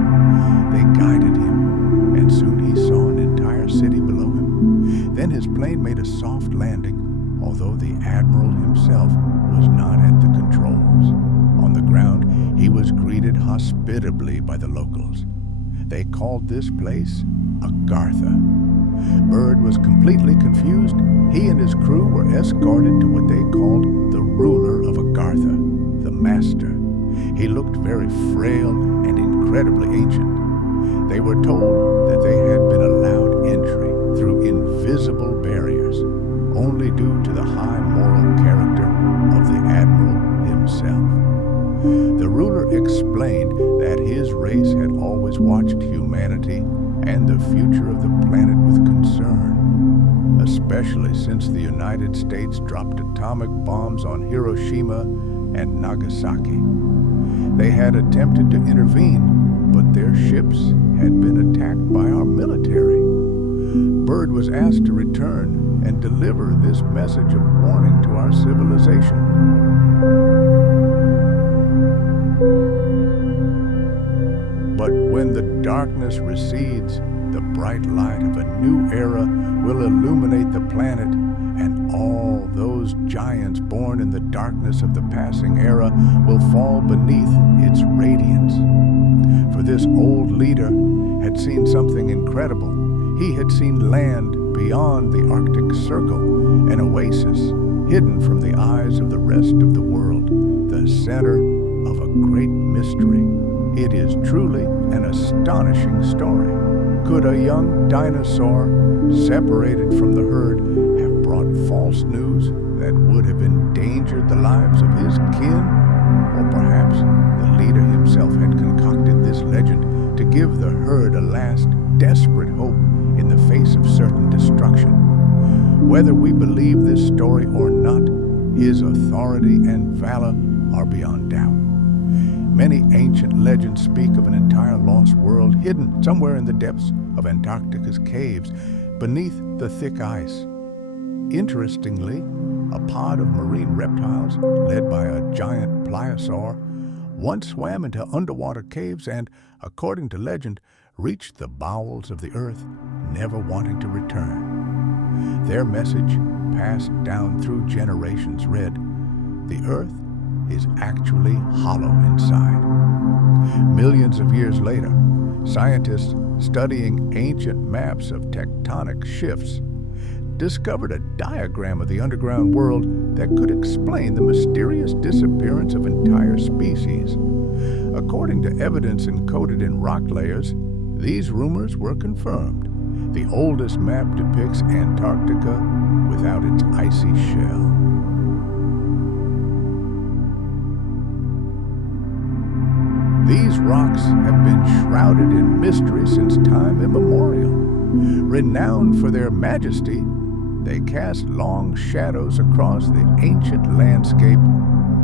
They guided him, and soon he saw an entire city below him. Then his plane made a soft landing, although the Admiral himself was not at the controls. On the ground, he was greeted hospitably by the locals. They called this place Agartha. Byrd was completely confused. He and his crew were escorted to what they called the ruler of Agartha, the master. He looked very frail and incredibly ancient. They were told that they had been allowed entry through invisible barriers, only due to the high moral character of the Admiral himself. The ruler explained that his race had always watched humanity and the future of the planet with concern, especially since the United States dropped atomic bombs on Hiroshima and Nagasaki. They had attempted to intervene, but their ships had been attacked by our military. Byrd was asked to return and deliver this message of warning to our civilization. But when the darkness recedes, the bright light of a new era will illuminate the planet, and all those giants born in the darkness of the passing era will fall beneath its radiance. For this old leader had seen something incredible. He had seen land beyond the Arctic Circle, an oasis hidden from the eyes of the rest of the world, the center of a great mystery. It is truly an astonishing story. Could a young dinosaur, separated from the herd, have brought out false news that would have endangered the lives of his kin, or perhaps the leader himself had concocted this legend to give the herd a last desperate hope in the face of certain destruction. Whether we believe this story or not, his authority and valor are beyond doubt. Many ancient legends speak of an entire lost world hidden somewhere in the depths of Antarctica's caves beneath the thick ice. Interestingly, a pod of marine reptiles led by a giant pliosaur once swam into underwater caves and, according to legend, reached the bowels of the earth, never wanting to return. Their message, passed down through generations, read, "The earth is actually hollow inside." Millions of years later, scientists studying ancient maps of tectonic shifts discovered a diagram of the underground world that could explain the mysterious disappearance of entire species. According to evidence encoded in rock layers, these rumors were confirmed. The oldest map depicts Antarctica without its icy shell. These rocks have been shrouded in mystery since time immemorial. Renowned for their majesty, they cast long shadows across the ancient landscape,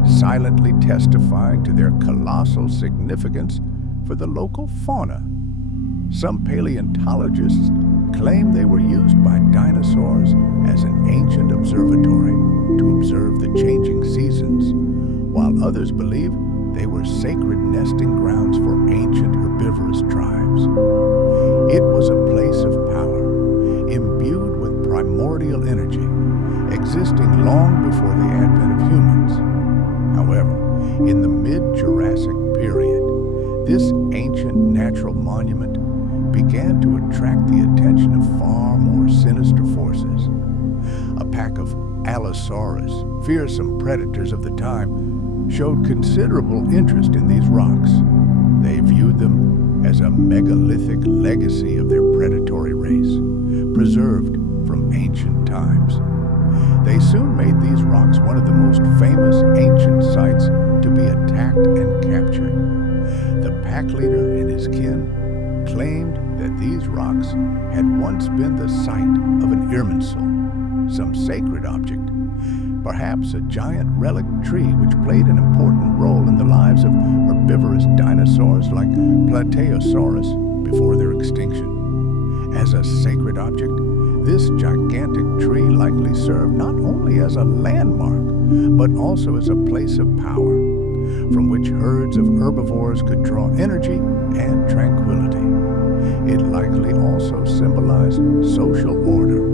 silently testifying to their colossal significance for the local fauna. Some paleontologists claim they were used by dinosaurs as an ancient observatory to observe the changing seasons, while others believe they were sacred nesting grounds for ancient herbivorous tribes. It was a place of power, imbued with primordial energy, existing long before the advent of humans. However, in the mid-Jurassic period, this ancient natural monument began to attract the attention of far more sinister forces. A pack of Allosaurus, fearsome predators of the time, showed considerable interest in these rocks. They viewed them as a megalithic legacy of their predatory race, preserved from ancient times. They soon made these rocks one of the most famous ancient sites to be attacked and captured. The pack leader and his kin claimed that these rocks had once been the site of an irminsul, some sacred object, perhaps a giant relic tree which played an important role in the lives of herbivorous dinosaurs like Plateosaurus before their extinction. As a sacred object, this gigantic tree likely served not only as a landmark, but also as a place of power, from which herds of herbivores could draw energy and tranquility. It likely also symbolized social order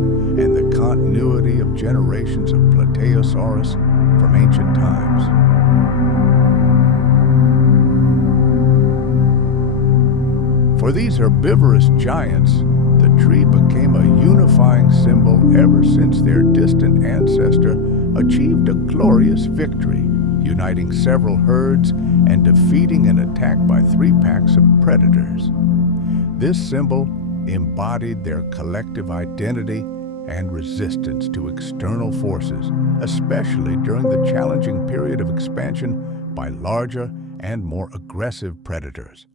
and the continuity of generations of Plateosaurus from ancient times. For these herbivorous giants, the tree became a unifying symbol ever since their distant ancestor achieved a glorious victory, uniting several herds and defeating an attack by 3 packs of predators. This symbol embodied their collective identity and resistance to external forces, especially during the challenging period of expansion by larger and more aggressive predators.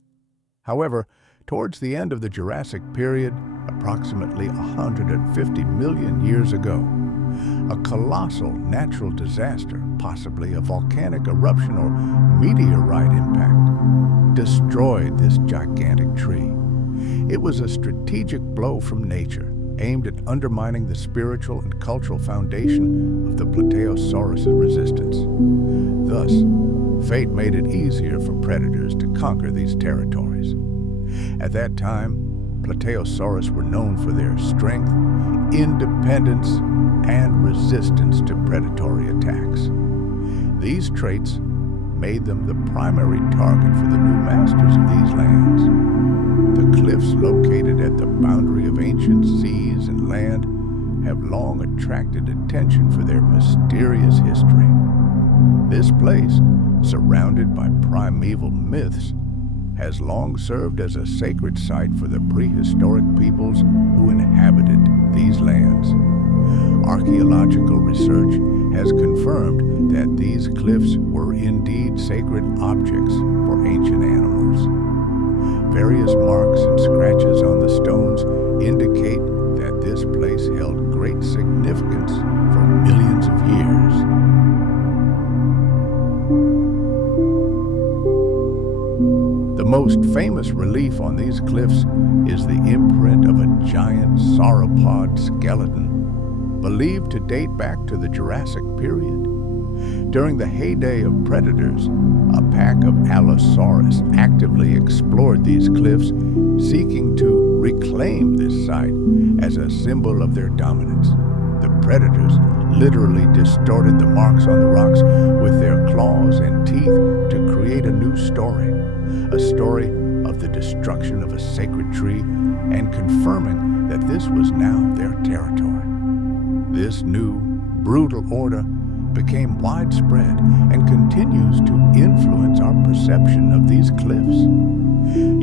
However, towards the end of the Jurassic period, approximately 150 million years ago, a colossal natural disaster, possibly a volcanic eruption or meteorite impact, destroyed this gigantic tree. It was a strategic blow from nature, aimed at undermining the spiritual and cultural foundation of the Plateosaurus' resistance. Thus, fate made it easier for predators to conquer these territories. At that time, Plateosaurus were known for their strength, independence, and resistance to predatory attacks. These traits made them the primary target for the new masters of these lands. The cliffs located at the boundary of ancient seas and land have long attracted attention for their mysterious history. This place, surrounded by primeval myths, has long served as a sacred site for the prehistoric peoples who inhabited these lands. Archaeological research has confirmed that these cliffs were indeed sacred objects for ancient animals. Various marks and scratches on the stones indicate that this place held great significance for millions of years. The most famous relief on these cliffs is the imprint of a giant sauropod skeleton, believed to date back to the Jurassic period. During the heyday of predators, a pack of Allosaurus actively explored these cliffs, seeking to reclaim this site as a symbol of their dominance. The predators literally distorted the marks on the rocks with their claws and teeth to create a new story, a story of the destruction of a sacred tree and confirming that this was now their territory. This new, brutal order became widespread and continues to influence our perception of these cliffs.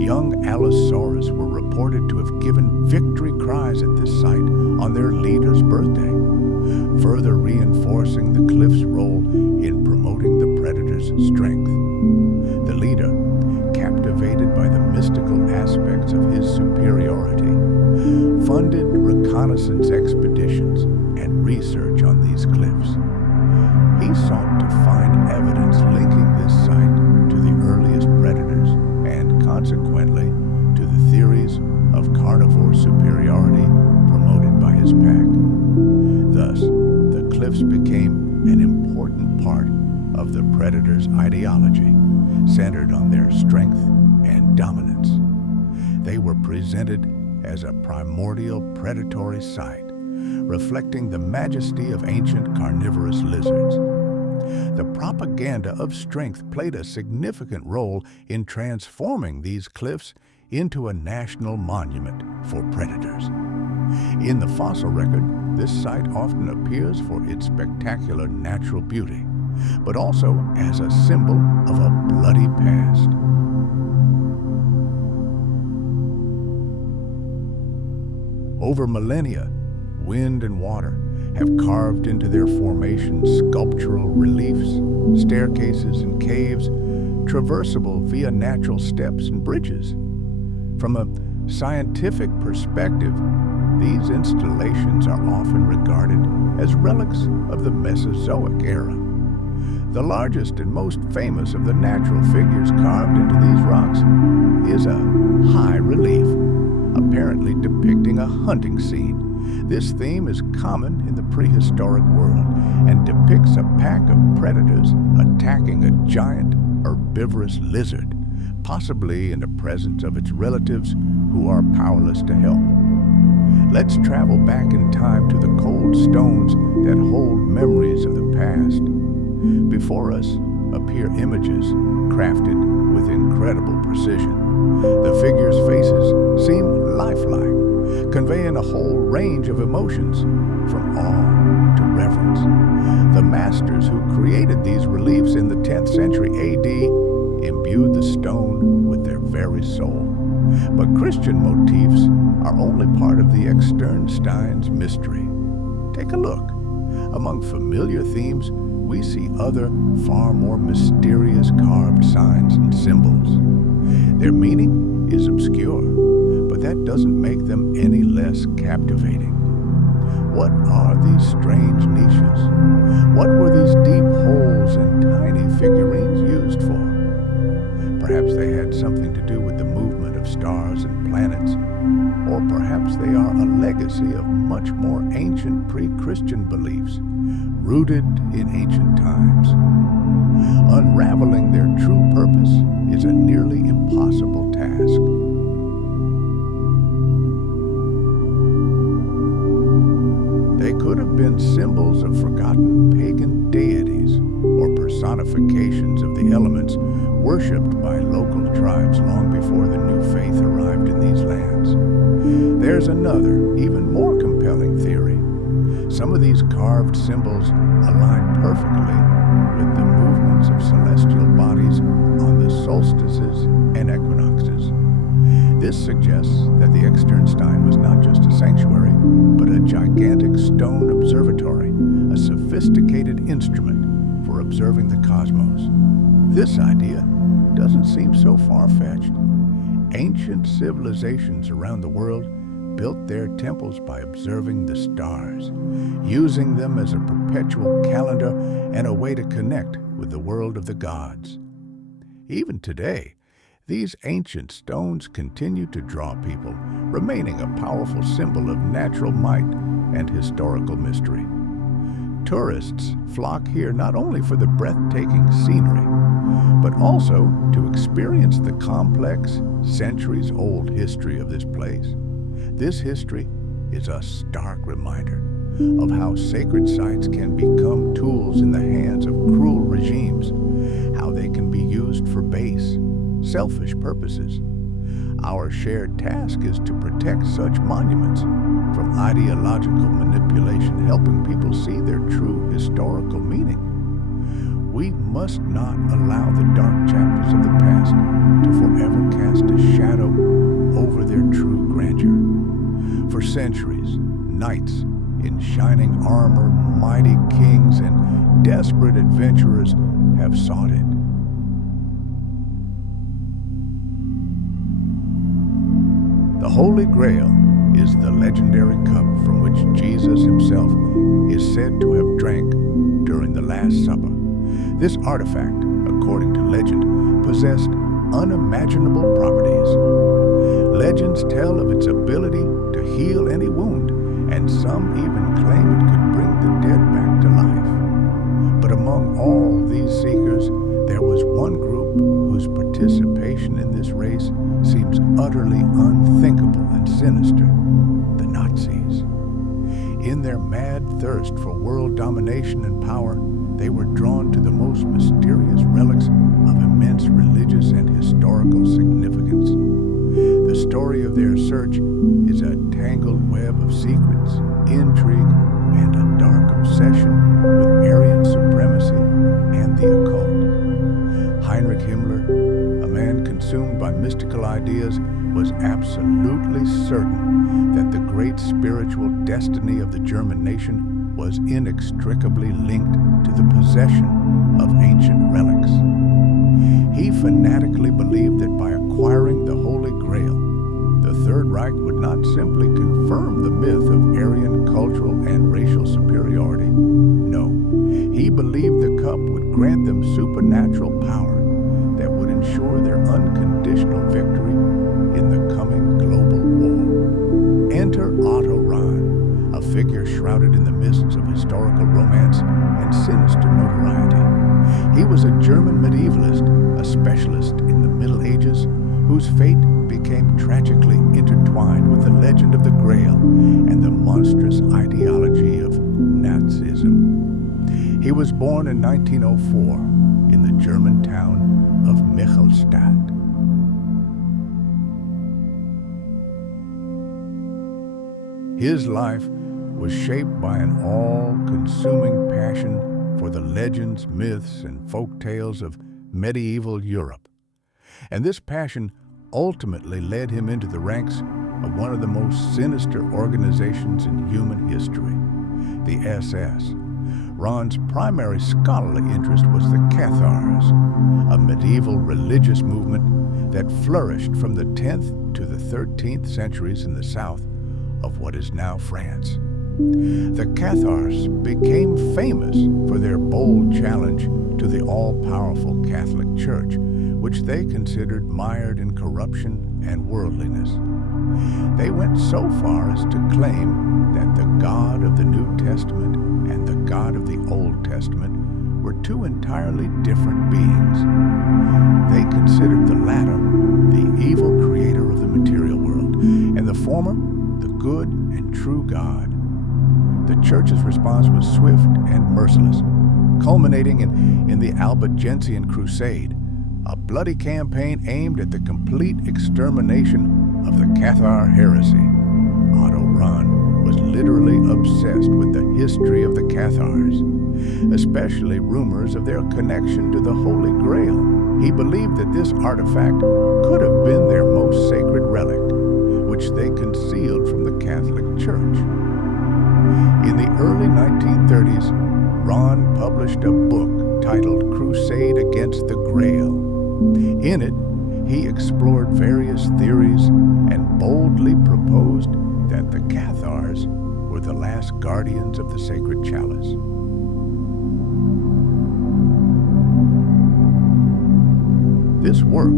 Young Allosaurus were reported to have given victory cries at this site on their leader's birthday, further reinforcing the cliff's role in promoting the predator's strength. The leader, captivated by the mystical aspects of his superiority, funded reconnaissance expeditions and research on these cliffs. He sought to find evidence linking this site to the earliest predators and consequently to the theories of carnivore superiority promoted by his pack. Thus, the cliffs became an important part of the predator's ideology, centered on their strength and dominance. They were presented as a primordial predatory site, reflecting the majesty of ancient carnivorous lizards. The propaganda of strength played a significant role in transforming these cliffs into a national monument for predators. In the fossil record, this site often appears for its spectacular natural beauty, but also as a symbol of a bloody past. Over millennia, wind and water have carved into their formations sculptural reliefs, staircases and caves, traversable via natural steps and bridges. From a scientific perspective, these installations are often regarded as relics of the Mesozoic era. The largest and most famous of the natural figures carved into these rocks is a high relief, apparently depicting a hunting scene. This theme is common in the prehistoric world and depicts a pack of predators attacking a giant herbivorous lizard, possibly in the presence of its relatives who are powerless to help. Let's travel back in time to the cold stones that hold memories of the past. Before us appear images crafted with incredible precision. The figures' faces seem lifelike, conveying a whole range of emotions, from awe to reverence. The masters who created these reliefs in the 10th century AD imbued the stone with their very soul. But Christian motifs are only part of the Externstein's mystery. Take a look. Among familiar themes, we see other, far more mysterious carved signs and symbols. Their meaning is obscure, but that doesn't make them any less captivating. What are these strange niches? What were these deep holes and tiny figurines used for? Perhaps they had something to do with the movement of stars and planets, or perhaps they are a legacy of much more ancient pre-Christian beliefs, rooted in ancient times. Unraveling their true purpose is a nearly impossible task. They could have been symbols of forgotten pagan deities or personifications of the elements worshipped by local tribes long before the new faith arrived in these lands. There's another, even more compelling theory. Some of these carved symbols align perfectly with the movements of celestial bodies on the solstices and equinoxes. This suggests that the Externstein was not just a sanctuary, but a gigantic stone Observatory, a sophisticated instrument for observing the cosmos. This idea doesn't seem so far-fetched. Ancient civilizations around the world built their temples by observing the stars, using them as a perpetual calendar and a way to connect with the world of the gods. Even today, these ancient stones continue to draw people, remaining a powerful symbol of natural might and historical mystery. Tourists flock here not only for the breathtaking scenery, but also to experience the complex, centuries-old history of this place. This history is a stark reminder of how sacred sites can become tools in the hands of cruel regimes, how they can be used for base, selfish purposes. Our shared task is to protect such monuments from ideological manipulation, helping people see their true historical meaning. We must not allow the dark chapters of the past to forever cast a shadow over their true grandeur. For centuries, knights in shining armor, mighty kings, and desperate adventurers have sought it. The Holy Grail is the legendary cup from which Jesus himself is said to have drank during the Last Supper. This artifact, according to legend, possessed unimaginable properties. Legends tell of its ability to heal any wound, and some even claim it could bring the dead back to life. But among all these seekers, there was one group whose participation in this race seems utterly unthinkable and sinister: the Nazis. In their mad thirst for world domination and power, they were drawn to the most mysterious relics of immense religious and historical significance. The story of their search is a tangled web of secrets, intrigue, and a dark obsession with Aryan supremacy and the occult. Heinrich Himmler, a man consumed by mystical ideas, was absolutely certain that the great spiritual destiny of the German nation was inextricably linked to the possession of ancient relics. He fanatically believed that by acquiring the Holy Grail, the Third Reich would not simply confirm the myth of Aryan cultural and racial superiority. No, he believed the cup would grant them supernatural power that would ensure their unconditional victory in the coming global war. Enter Otto Rahn, a figure shrouded in the mists of historical romance and sinister notoriety. He was a German medievalist, a specialist in the Middle Ages, whose fate became tragically intertwined with the legend of the Grail and the monstrous ideology of Nazism. He was born in 1904 in the German town of Michelstadt. His life was shaped by an all-consuming passion for the legends, myths, and folk tales of medieval Europe. And this passion ultimately led him into the ranks of one of the most sinister organizations in human history, the SS. Rahn's primary scholarly interest was the Cathars, a medieval religious movement that flourished from the 10th to the 13th centuries in the south of what is now France. The Cathars became famous for their bold challenge to the all-powerful Catholic Church, which they considered mired in corruption and worldliness. They went so far as to claim that the God of the New Testament and the God of the Old Testament were two entirely different beings. They considered the latter the evil creator of the material world, and the former the good and true God. The church's response was swift and merciless, culminating in the Albigensian Crusade, a bloody campaign aimed at the complete extermination of the Cathar heresy. Otto Rahn was literally obsessed with the history of the Cathars, especially rumors of their connection to the Holy Grail. He believed that this artifact could have been their most sacred relic, which they concealed from the Catholic Church. In the early 1930s, Ron published a book titled Crusade Against the Grail. In it, he explored various theories and boldly proposed that the Cathars were the last guardians of the sacred chalice. This work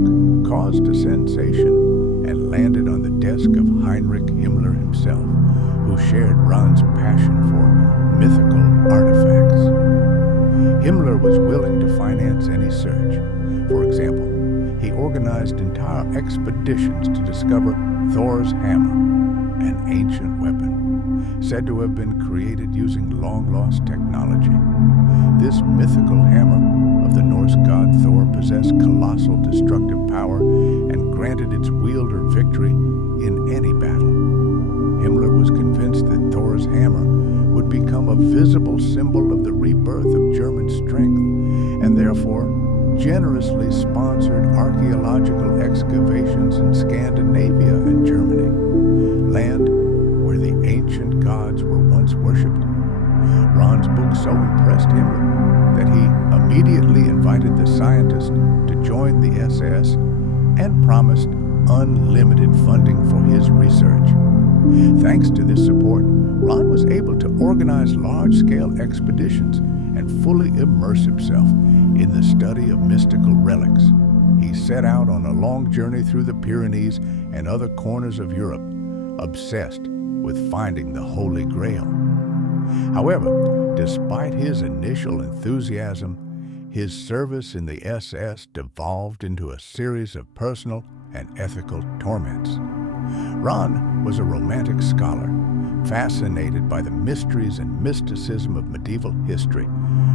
caused a sensation and landed on the desk of Heinrich Himmler himself, who shared Ron's passion for mythical artifacts. Himmler was willing to finance any search. For example, he organized entire expeditions to discover Thor's hammer, an ancient weapon, said to have been created using long-lost technology. This mythical hammer of the Norse god Thor possessed colossal destructive power and granted its wielder victory in any battle. Himmler was convinced that Thor's hammer would become a visible symbol of the rebirth of German strength, and therefore generously sponsored archaeological excavations in Scandinavia and Germany, land where the ancient gods were once worshipped. Ron's book so impressed Himmler that he immediately invited the scientist to join the SS and promised unlimited funding for his research. Thanks to this support, Ron was able to organize large-scale expeditions and fully immerse himself in the study of mystical relics. He set out on a long journey through the Pyrenees and other corners of Europe, obsessed with finding the Holy Grail. However, despite his initial enthusiasm, his service in the SS devolved into a series of personal and ethical torments. Ron was a romantic scholar, fascinated by the mysteries and mysticism of medieval history,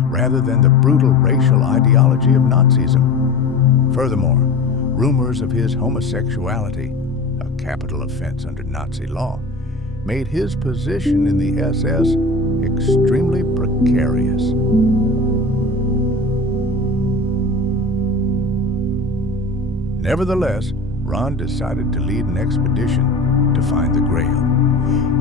rather than the brutal racial ideology of Nazism. Furthermore, rumors of his homosexuality, a capital offense under Nazi law, made his position in the SS extremely precarious. Nevertheless, Ron decided to lead an expedition to find the Grail.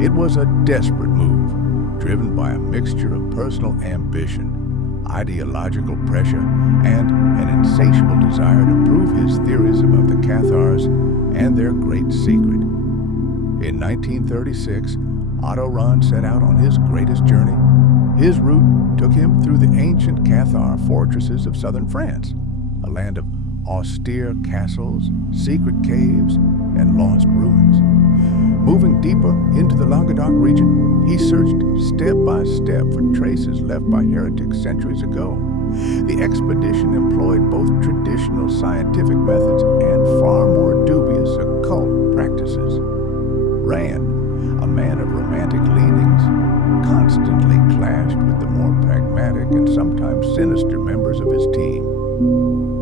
It was a desperate move, driven by a mixture of personal ambition, ideological pressure, and an insatiable desire to prove his theories about the Cathars and their great secret. In 1936, Otto Ron set out on his greatest journey. His route took him through the ancient Cathar fortresses of southern France, a land of austere castles, secret caves, and lost ruins. Moving deeper into the Languedoc region, he searched step by step for traces left by heretics centuries ago. The expedition employed both traditional scientific methods and far more dubious occult practices. Rand, a man of romantic leanings, constantly clashed with the more pragmatic and sometimes sinister members of his team.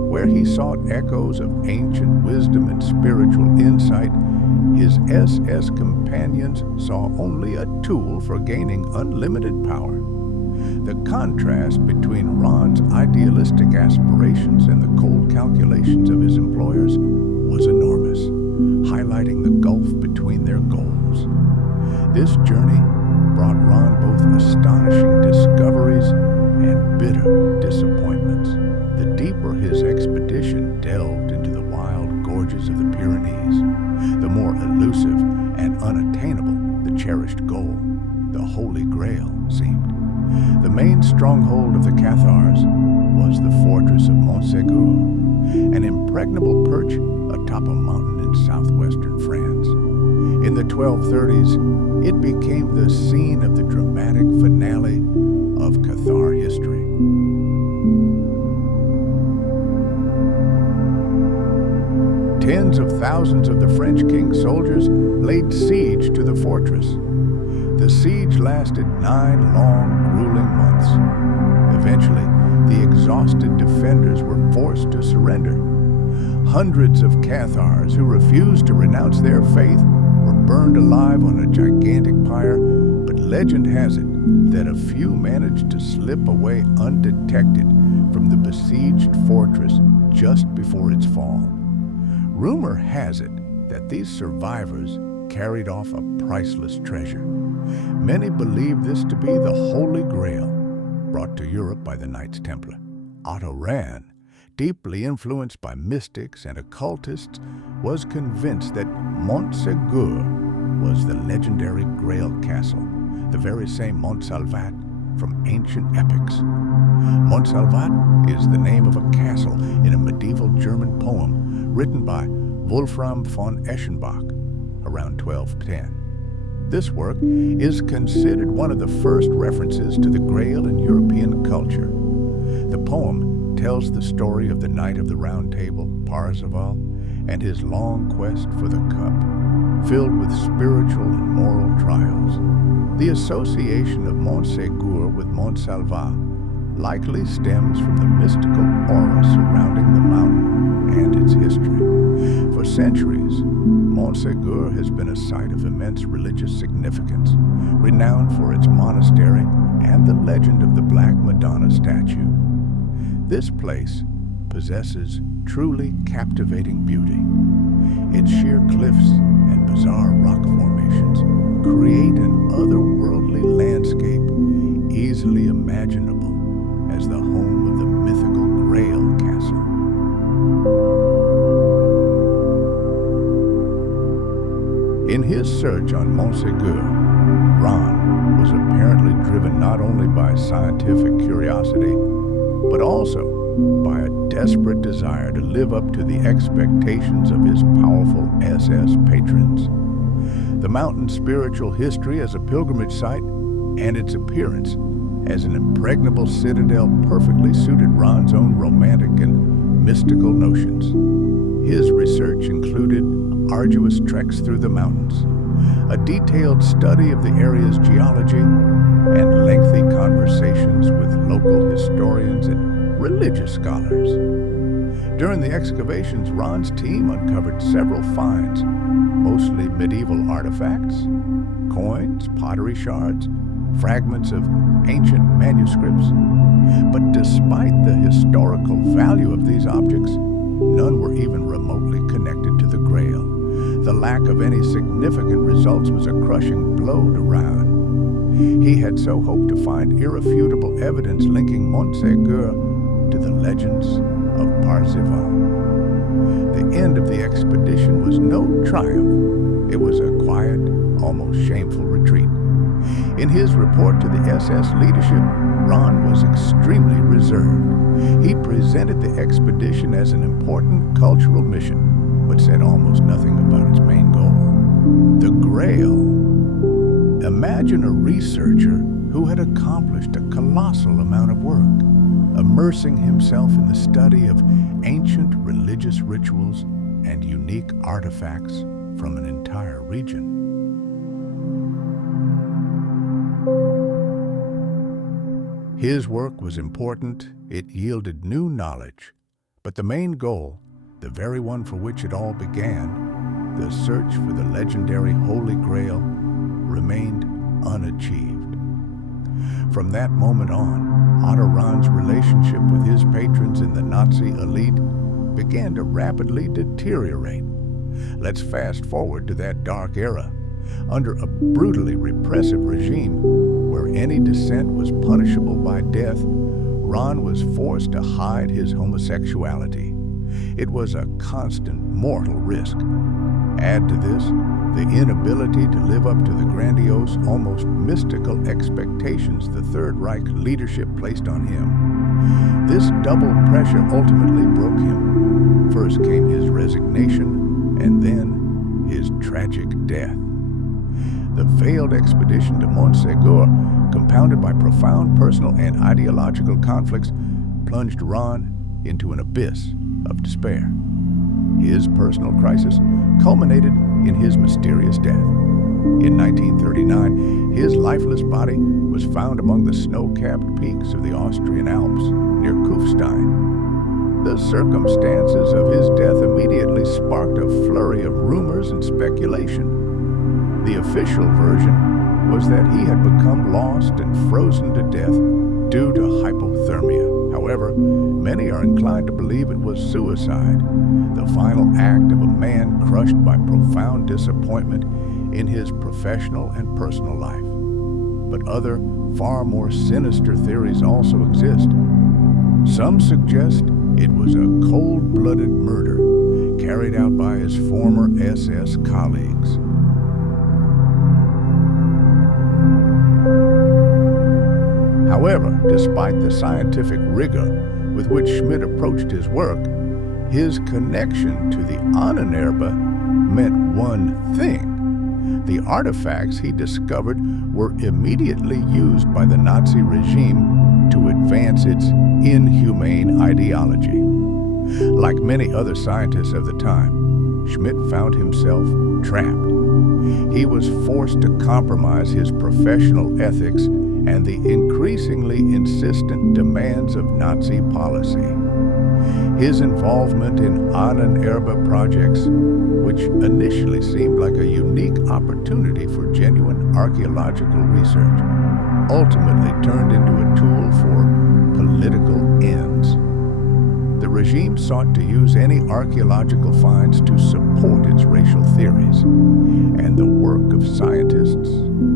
Where he sought echoes of ancient wisdom and spiritual insight, his SS companions saw only a tool for gaining unlimited power. The contrast between Ron's idealistic aspirations and the cold calculations of his employers was enormous, highlighting the gulf between their goals. This journey brought Ron both astonishing discoveries and bitter disappointments. The deeper his expedition delved into the wild gorges of the Pyrenees, the more elusive and unattainable the cherished goal, the Holy Grail, seemed. The main stronghold of the Cathars was the fortress of Montségur, an impregnable perch atop a mountain in southwestern France. In the 1230s, it became the scene of the dramatic finale of Cathar history. Tens of thousands of the French king's soldiers laid siege to the fortress. The siege lasted 9 long, grueling months. Eventually, the exhausted defenders were forced to surrender. Hundreds of Cathars who refused to renounce their faith were burned alive on a gigantic pyre, but legend has it that a few managed to slip away undetected from the besieged fortress just before its fall. Rumor has it that these survivors carried off a priceless treasure, Many believe this to be the Holy Grail, brought to Europe by the Knights Templar. Otto Rahn, deeply influenced by mystics and occultists, was convinced that Montségur was the legendary Grail castle, the very same Montsalvat from ancient epics. Montsalvat is the name of a castle in a medieval German poem written by Wolfram von Eschenbach around 1210. This work is considered one of the first references to the Grail in European culture. The poem tells the story of the Knight of the Round Table, Parzival, and his long quest for the cup, filled with spiritual and moral trials. The association of Montségur with Montsalvat likely stems from the mystical aura surrounding the mountain and its history. For centuries, Montségur has been a site of immense religious significance, renowned for its monastery and the legend of the Black Madonna statue. This place possesses truly captivating beauty. Its sheer cliffs and bizarre rock formations create an otherworldly landscape easily imaginable as the home of the mythical Grail castle. In his search on Montségur, Rahn was apparently driven not only by scientific curiosity, but also by a desperate desire to live up to the expectations of his powerful SS patrons. The mountain's spiritual history as a pilgrimage site and its appearance as an impregnable citadel perfectly suited Rahn's own romantic and mystical notions. His research included arduous treks through the mountains, a detailed study of the area's geology, and lengthy conversations with local historians and religious scholars. During the excavations, Rahn's team uncovered several finds, mostly medieval artifacts, coins, pottery shards, fragments of ancient manuscripts. But despite the historical value of these objects, none were even remotely connected to the Grail. The lack of any significant results was a crushing blow to Rahn. He had so hoped to find irrefutable evidence linking Montségur to the legends of Parzival. The end of the expedition was no triumph. It was a quiet, almost shameful retreat. In his report to the SS leadership, Rahn was extremely reserved. He presented the expedition as an important cultural mission, but said almost nothing about its main goal, the Grail. Imagine a researcher who had accomplished a colossal amount of work, immersing himself in the study of ancient religious rituals and unique artifacts from an entire region. His work was important, it yielded new knowledge, but the main goal, the very one for which it all began, the search for the legendary Holy Grail, remained unachieved. From that moment on, Otto Rahn's relationship with his patrons in the Nazi elite began to rapidly deteriorate. Let's fast forward to that dark era. Under a brutally repressive regime, where any dissent was punishable by death, Rahn was forced to hide his homosexuality. It was a constant mortal risk. Add to this the inability to live up to the grandiose, almost mystical expectations the Third Reich leadership placed on him. This double pressure ultimately broke him. First came his resignation, and then his tragic death. The failed expedition to Montségur, compounded by profound personal and ideological conflicts, plunged Rahn into an abyss of despair. His personal crisis culminated in his mysterious death. In 1939, his lifeless body was found among the snow-capped peaks of the Austrian Alps near Kufstein. The circumstances of his death immediately sparked a flurry of rumors and speculation. The official version was that he had become lost and frozen to death due to hypothermia. However, many are inclined to believe it was suicide, the final act of a man crushed by profound disappointment in his professional and personal life. but other, far more sinister theories also exist. Some suggest it was a cold-blooded murder carried out by his former SS colleagues. However, despite the scientific rigor with which Schmidt approached his work, his connection to the unanswered meant one thing. The artifacts he discovered were immediately used by the Nazi regime to advance its inhumane ideology. Like many other scientists of the time, Schmidt found himself trapped. He was forced to compromise his professional ethics and the increasingly insistent demands of Nazi policy. His involvement in unanswered projects, which initially seemed like a unique opportunity for genuine archaeological research, ultimately turned into a tool for political ends. The regime sought to use any archaeological finds to support its racial theories, and the work of scientists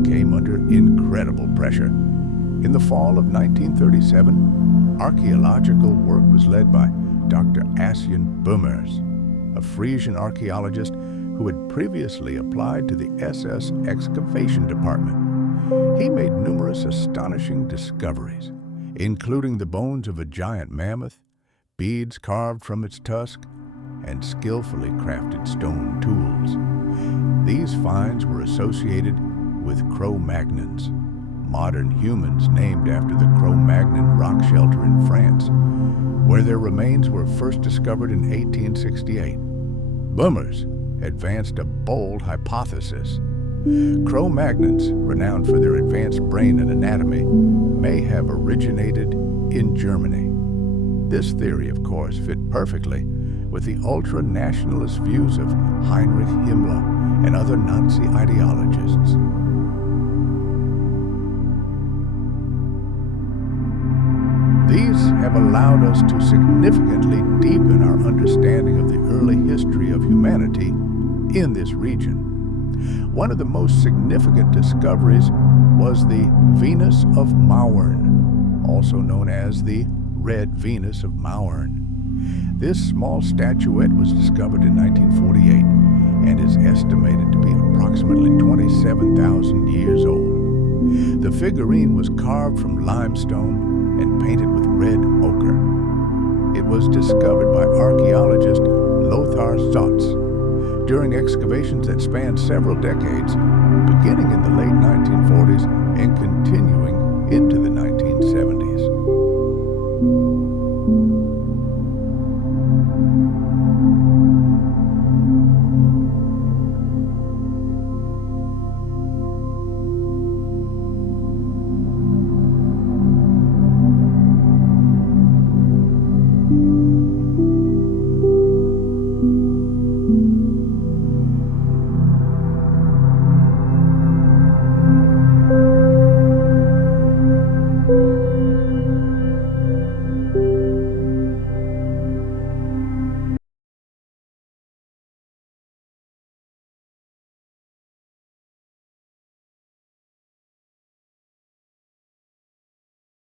came under incredible pressure. In the fall of 1937, archaeological work was led by Dr. Asien Bummers, a Frisian archaeologist who had previously applied to the SS excavation department. He made numerous astonishing discoveries, including the bones of a giant mammoth, beads carved from its tusk, and skillfully crafted stone tools. These finds were associated with Cro-Magnons, modern humans named after the Cro-Magnon rock shelter in France, where their remains were first discovered in 1868. Bummers advanced a bold hypothesis. Cro-Magnons, renowned for their advanced brain and anatomy, may have originated in Germany. This theory, of course, fit perfectly with the ultra-nationalist views of Heinrich Himmler and other Nazi ideologists. These have allowed us to significantly deepen our understanding of the early history of humanity in this region. One of the most significant discoveries was the Venus of Mauern, also known as the Red Venus of Mauern. This small statuette was discovered in 1948 and is estimated to be approximately 27,000 years old. The figurine was carved from limestone and painted with red ochre. It was discovered by archaeologist Lothar Zotz during excavations that spanned several decades, beginning in the late 1940s and continuing into the 1970s.